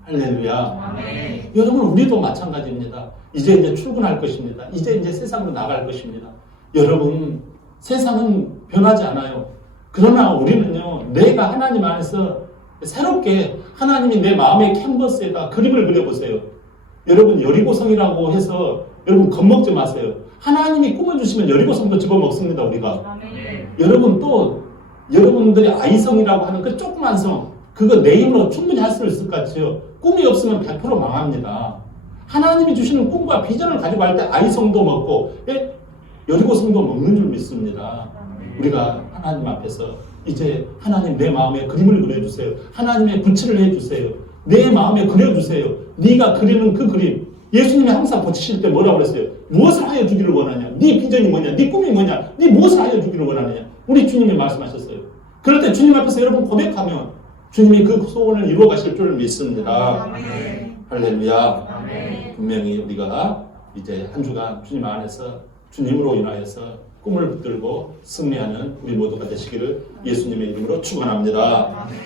할렐루야. 아멘. 여러분 우리도 마찬가지입니다. 이제 출근할 것입니다. 이제 세상으로 나갈 것입니다. 여러분 세상은 변하지 않아요. 그러나 우리는요 내가 하나님 안에서 새롭게 하나님이 내 마음의 캔버스에다 그림을 그려보세요. 여러분 여리고성이라고 해서 여러분 겁먹지 마세요. 하나님이 꿈을 주시면 여리고성도 집어먹습니다. 우리가. 아멘. 여러분 또 여러분들이 아이성이라고 하는 그 조그만 성 그거 내 힘으로 충분히 할 수 있을 것 같아요. 꿈이 없으면 100% 망합니다. 하나님이 주시는 꿈과 비전을 가지고 할 때 아이성도 먹고 여리고성도 먹는 줄 믿습니다. 우리가 하나님 앞에서 이제 하나님 내 마음에 그림을 그려주세요. 하나님의 붙이를 해주세요. 내 마음에 그려주세요. 네가 그리는 그 그림. 예수님이 항상 고치실 때 뭐라고 그랬어요? 무엇을 하여 주기를 원하냐? 네 비전이 뭐냐? 네 꿈이 뭐냐? 네 무엇을 하여 주기를 원하느냐? 우리 주님이 말씀하셨어요. 그럴 때 주님 앞에서 여러분 고백하면 주님이 그 소원을 이루어 가실 줄 믿습니다. 아멘. 할렐루야. 아멘. 분명히 우리가 이제 한 주간 주님 안에서 주님으로 인하여서 꿈을 붙들고 승리하는 우리 모두가 되시기를 예수님의 이름으로 축원합니다. 아멘.